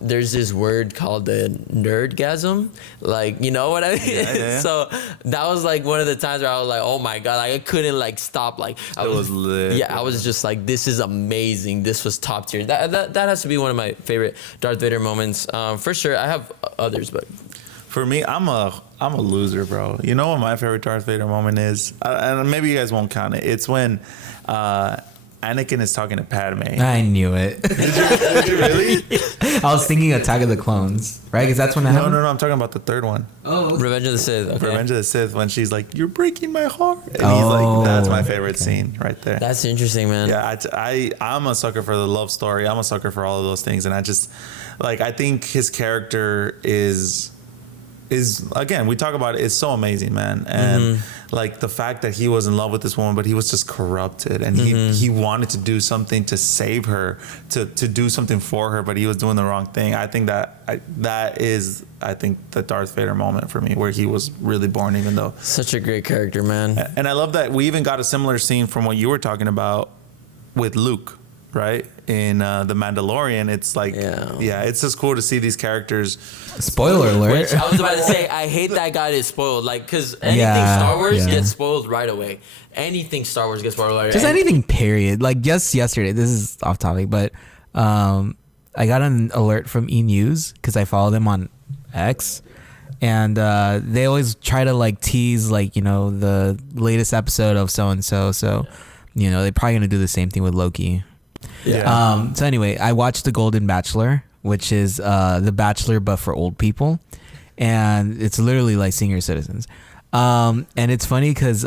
there's this word called the nerdgasm, like, you know what I mean? Yeah. So that was like one of the times where I was like, oh my God, like I couldn't like stop. Like I was lit. Yeah, I was just like, this is amazing. This was top tier. That has to be one of my favorite Darth Vader moments. For sure. I have others, but for me, I'm a loser, bro. You know what my favorite Darth Vader moment is? And maybe you guys won't count it. It's when Anakin is talking to Padme. I knew it. Did you really? I was thinking Attack of the Clones, right? Because that's when that happened. No. I'm talking about the third one. Oh, Revenge of the Sith. Okay. Revenge of the Sith, when she's like, "You're breaking my heart," and he's like, "That's my favorite scene right there." That's interesting, man. Yeah, I'm a sucker for the love story. I'm a sucker for all of those things, and I just like, I think his character is again, we talk about it, it's so amazing, man. And like the fact that he was in love with this woman, but he was just corrupted, and he wanted to do something to save her, to do something for her, but he was doing the wrong thing. I think that is the Darth Vader moment for me, where he was really born, even though such a great character, man. And I love that we even got a similar scene from what you were talking about with Luke, right? In The Mandalorian. It's like, yeah, it's just cool to see these characters. Spoiler alert. Which I was about to say, I hate that God is spoiled. Like, because anything Star Wars gets spoiled right away. Anything Star Wars gets spoiled right away. Just anything, period. Like, just yesterday, this is off topic, but I got an alert from E! News because I follow them on X. And they always try to like tease, like, you know, the latest episode of so-and-so. So, you know, they're probably going to do the same thing with Loki. Yeah. So anyway, I watched The Golden Bachelor, which is The Bachelor but for old people, and it's literally like senior citizens. And it's funny because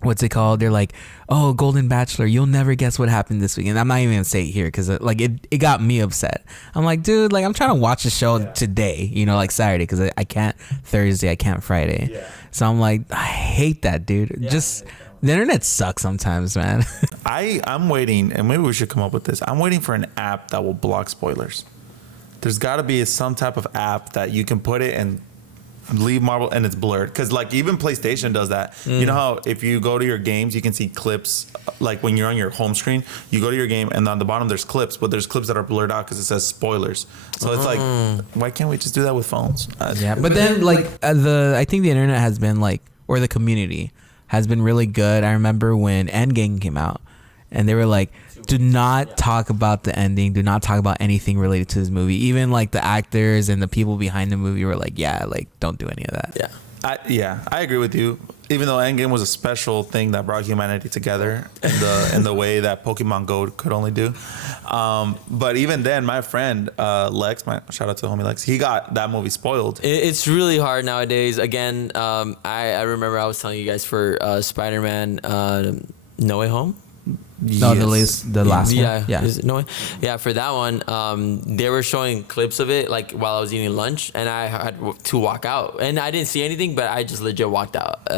what's it called? They're like, oh, Golden Bachelor, you'll never guess what happened this week. And I'm not even gonna say it here because like it got me upset. I'm like, dude, like I'm trying to watch the show today, you know, like Saturday, because I can't Thursday, I can't Friday. Yeah. So I'm like, I hate that, dude. Yeah, just the internet sucks sometimes, man. I'm waiting, and maybe we should come up with this. I'm waiting for an app that will block spoilers. There's got to be some type of app that you can put it and leave Marvel and it's blurred, because like even PlayStation does that. You know how if you go to your games you can see clips, like when you're on your home screen you go to your game and on the bottom there's clips, but there's clips that are blurred out because it says spoilers. So it's like, why can't we just do that with phones? Yeah, but then like I think the internet has been like, or the community has been really good. I remember when Endgame came out and they were like, do not talk about the ending. Do not talk about anything related to this movie. Even like the actors and the people behind the movie were like, yeah, like don't do any of that. Yeah. I agree with you. Even though Endgame was a special thing that brought humanity together in the way that Pokemon Go could only do. But even then, my friend Lex, shout out to homie Lex, he got that movie spoiled. It's really hard nowadays. Again, I remember I was telling you guys for Spider-Man No Way Home. No, yes. the last one. Yeah. Is it No Way? Yeah, for that one, they were showing clips of it like while I was eating lunch, and I had to walk out, and I didn't see anything, but I just legit walked out.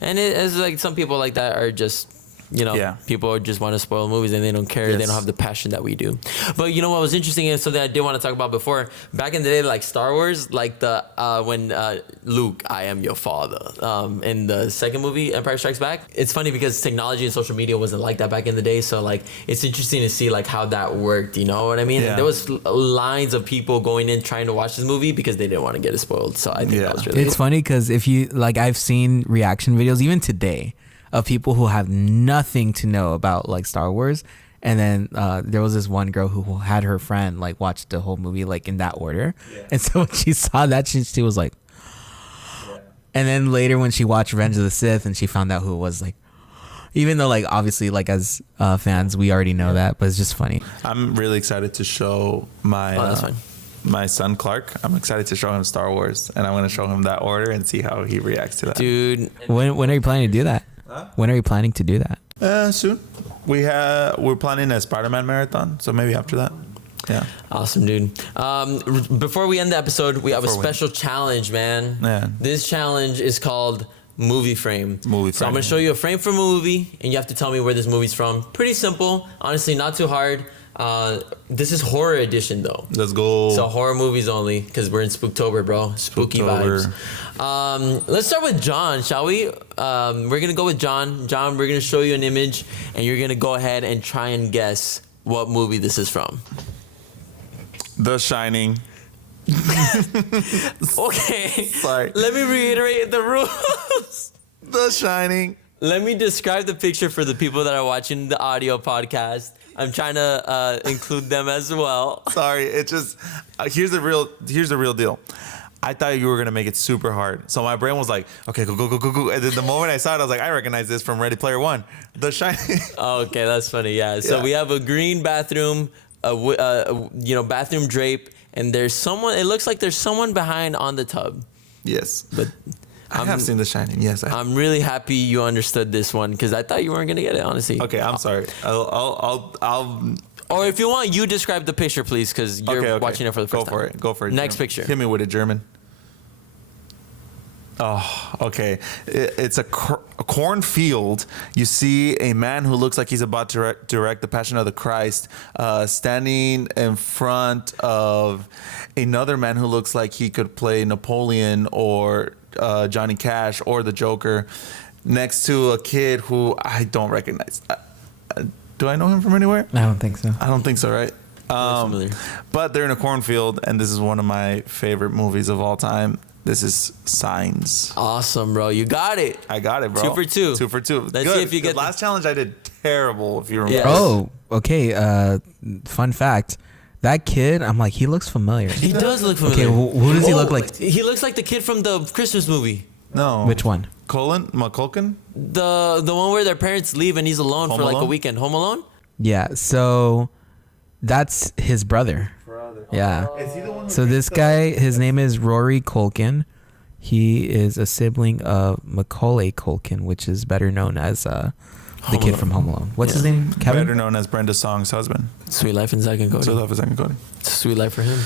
And it's like some people like that are just, you know, people just want to spoil movies and they don't care. Yes. They don't have the passion that we do. But you know what was interesting and something I did want to talk about before, back in the day, like Star Wars, like the when Luke, I am your father, in the second movie, Empire Strikes Back. It's funny because technology and social media wasn't like that back in the day. So like it's interesting to see like how that worked. You know what I mean? Yeah. There was lines of people going in trying to watch this movie because they didn't want to get it spoiled. So I think that was really It's funny because if you like, I've seen reaction videos even today of people who have nothing to know about like Star Wars, and then there was this one girl who had her friend like watch the whole movie like in that order, and so when she saw that she was like, and then later when she watched Revenge of the Sith and she found out who it was, like, even though like obviously like as fans we already know that, but it's just funny. I'm really excited to show my my son Clark. I'm excited to show him Star Wars, and I'm going to show him that order and see how he reacts to that. Dude, when are you planning to do that? When are you planning to do that? Soon. We're planning a Spider-Man marathon, so maybe after that. Yeah. Awesome, dude. Before we end the episode, we have a special challenge, man. Yeah. This challenge is called Movie Frame. So I'm going to show you a frame from a movie, and you have to tell me where this movie's from. Pretty simple. Honestly, not too hard. This is horror edition though. Let's go. So horror movies only, because we're in Spooktober, bro. Spooky vibes. Let's start with John, shall we? We're gonna go with John. John, we're gonna show you an image, and you're gonna go ahead and try and guess what movie this is from. The Shining. Okay. Sorry. Let me reiterate the rules. The Shining. Let me describe the picture for the people that are watching the audio podcast. I'm trying to include them as well. Sorry, it just here's the real deal. I thought you were gonna make it super hard, so my brain was like, okay, go. And then the moment I saw it, I was like, I recognize this from Ready Player One, The Shining. Okay, that's funny. Yeah. So we have a green bathroom, bathroom drape, and there's someone. It looks like there's someone behind on the tub. Yes, but. I have seen The Shining. Yes, I'm really happy you understood this one because I thought you weren't gonna get it. Honestly. Okay, I'm sorry. I'll. Or if you want, you describe the picture, please, because you're watching it for the first time. Go for it. Next German. picture. Hit me with it, German. Oh, okay. It's a cornfield. You see a man who looks like he's about to direct The Passion of the Christ, standing in front of another man who looks like he could play Napoleon or Johnny Cash or the Joker, next to a kid who I don't recognize. Do I know him from anywhere? I don't think so. I don't think so, right? But they're in a cornfield, and this is one of my favorite movies of all time. This is Signs. Awesome, bro. You got it. I got it, bro. 2 for 2. 2 for 2. Let's see if you get last challenge. I did terrible, if you remember. Yes. Oh, okay. Fun fact. That kid, I'm like, he looks familiar. He does look familiar. Okay, who does he look like? He looks like the kid from the Christmas movie. No. Which one? McCulkin? The one where their parents leave and he's alone for like a weekend. Home Alone? Yeah, so that's his brother. Yeah. Is he the one? So this guy, his name is Rory Culkin. He is a sibling of Macaulay Culkin, which is better known as the kid from Home Alone. What's his name? Kevin? Better known as Brenda Song's husband. Sweet Life in Zack and Cody. Sweet Life in Zack and Cody. Sweet life for him.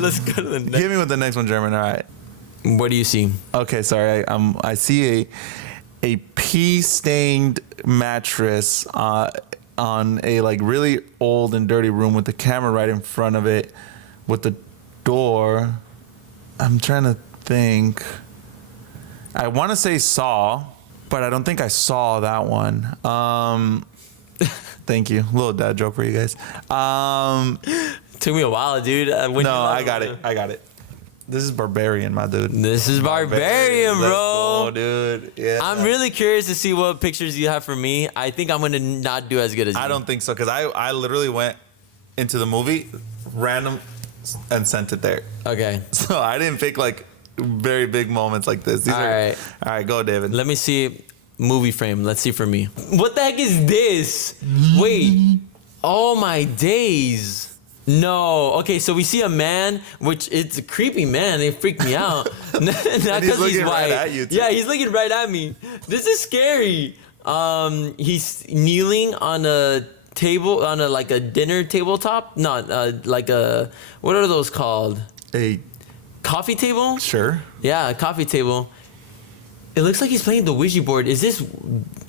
Let's go to the next. Hit me with the next one, German. All right. What do you see? Okay, sorry. I see a pee-stained mattress on a like really old and dirty room with the camera right in front of it, with the door. I'm trying to think. I want to say Saw, but I don't think I saw that one. Thank you. Little dad joke for you guys. Took me a while, dude. No, I got it. This is Barbarian, my dude. This is Barbarian, bro. Oh, dude. Yeah. I'm really curious to see what pictures you have for me. I think I'm gonna not do as good as you. I don't think so, because I literally went into the movie random and sent it there. Okay. So I didn't pick like very big moments like this. All right, go, David. Let me see movie frame. Let's see for me. What the heck is this? Wait. Oh my days. No. Okay, so we see a man, which it's a creepy man. It freaked me out. Not because he's white. Right at you too. Yeah, he's looking right at me. This is scary. He's kneeling on a table, on a like a dinner tabletop. Not like a, what are those called? A coffee table? Sure. Yeah, a coffee table. It looks like he's playing the Ouija board. Is this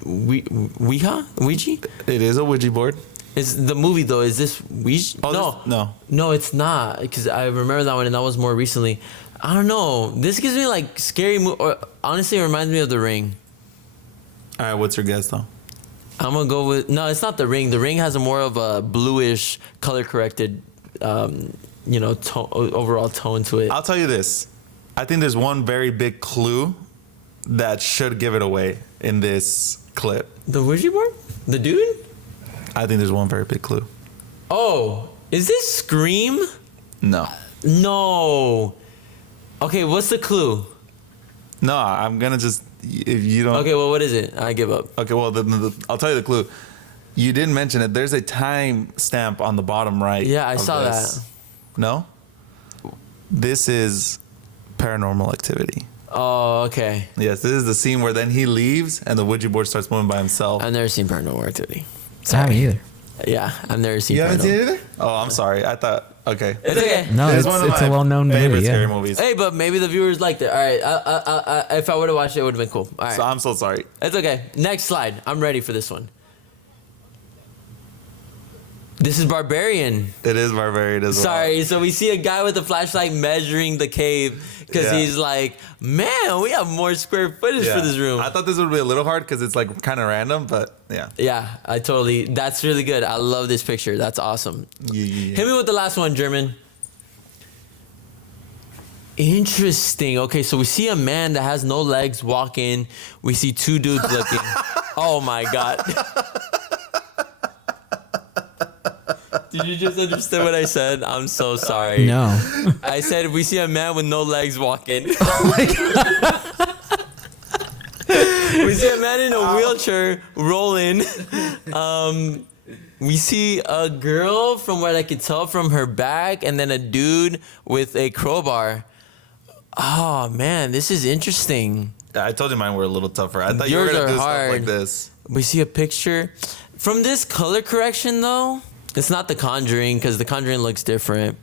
Ouija? It is a Ouija board. Is the movie though? Is this Ouija? Oh, no, it's not. Because I remember that one, and that was more recently. I don't know. This gives me like scary. Or honestly, it reminds me of The Ring. All right, what's your guess though? I'm gonna go with no. It's not The Ring. The Ring has a more of a bluish, color corrected, overall tone to it. I'll tell you this. I think there's one very big clue that should give it away in this clip. The Ouija board? The dude? I think there's one very big clue. Oh, is this Scream? No. No. Okay, what's the clue? No, I'm gonna just, if you don't. Okay, well, what is it? I give up. Okay, well, I'll tell you the clue. You didn't mention it. There's a time stamp on the bottom right. Yeah, I saw that. No? This is Paranormal Activity. Oh, okay. Yes, this is the scene where then he leaves and the Ouija board starts moving by himself. I've never seen Paranormal Activity. I haven't either. Yeah, I've never seen. You haven't seen it either? Oh, I'm sorry. I thought. Okay. It's okay. No, it's a well-known movie. Scary Yeah. movies. Hey, but maybe the viewers liked it. All right. If I would have watched it, it would have been cool. All right. So I'm so sorry. It's okay. Next slide. I'm ready for this one. This is Barbarian. It is Barbarian as well. Sorry. So we see a guy with a flashlight measuring the cave because he's like, man, we have more square footage for this room. I thought this would be a little hard because it's like kind of random, but yeah. Yeah, that's really good. I love this picture. That's awesome. Yeah. Hit me with the last one, German. Interesting. Okay, so we see a man that has no legs walk in. We see two dudes looking. Oh my God. Did you just understand what I said? I'm so sorry. No. I said we see a man with no legs walk in. Oh my God. We see a man in a wheelchair roll in. We see a girl, from what I could tell from her back, and then a dude with a crowbar. Oh man, this is interesting. I told you mine were a little tougher. I thought Yours you were gonna are do hard. stuff like this. We see a picture. From this color correction though, it's not The Conjuring because The Conjuring looks different.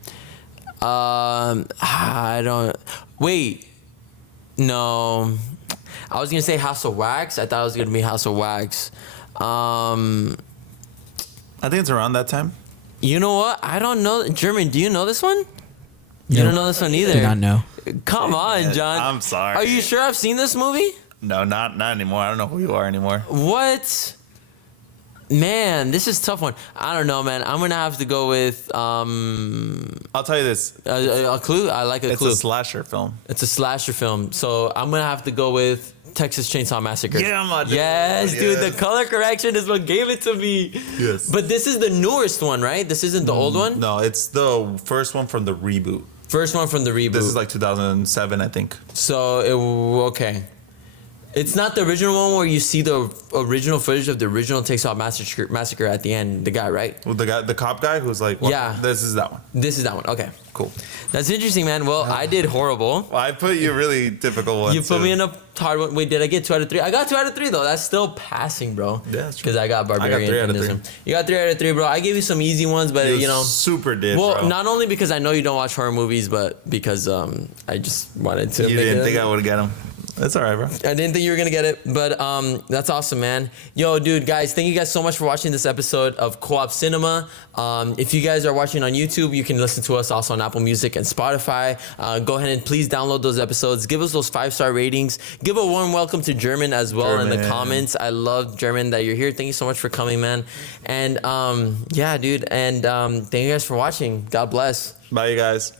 I don't. Wait. No. I was gonna say House of Wax. I thought it was gonna be House of Wax. I think it's around that time. You know what? I don't know. German, do you know this one? You No. don't know this one either. Do not know. Come on, John. I'm sorry. Are you sure I've seen this movie? No, not anymore. I don't know who you are anymore. What? Man, this is a tough one. I don't know, man. I'm gonna have to go with I'll tell you this. a clue. I like a It's clue. a slasher film. It's a slasher film, so I'm gonna have to go with Texas Chainsaw Massacre. Yeah, my dude. Yes, dude. Yes. The color correction is what gave it to me. Yes. But this is the newest one, right? This isn't the old one. No, it's the first one from the reboot. First one from the reboot. This is like 2007, I think. So okay. It's not the original one where you see the original footage of the original Texas massacre at the end. The guy, right? Well, the cop guy who's like, well, Yeah. this is that one. This is that one. Okay. Cool. That's interesting, man. Well, I did horrible. Well, I put you really difficult ones. You put me in a hard one. Wait, did I get 2 out of 3? I got 2 out of 3 though. That's still passing, bro. Yeah, that's true. Because I got barbarian. 3 out of 3. You got 3 out of 3, bro. I gave you some easy ones, but you know, super did. well, bro. not only because I know you don't watch horror movies, but because I just wanted to. You didn't think I would get them. That's all right, bro. I didn't think you were gonna get it, but that's awesome, man. Yo, dude, guys, thank you guys so much for watching this episode of Co-op Cinema. If you guys are watching on YouTube, you can listen to us also on Apple Music and Spotify. Go ahead and please download those episodes. Give us those 5-star ratings. Give a warm welcome to German as well in the comments. I love German that you're here. Thank you so much for coming, man. And yeah, dude. And thank you guys for watching. God bless. Bye, you guys.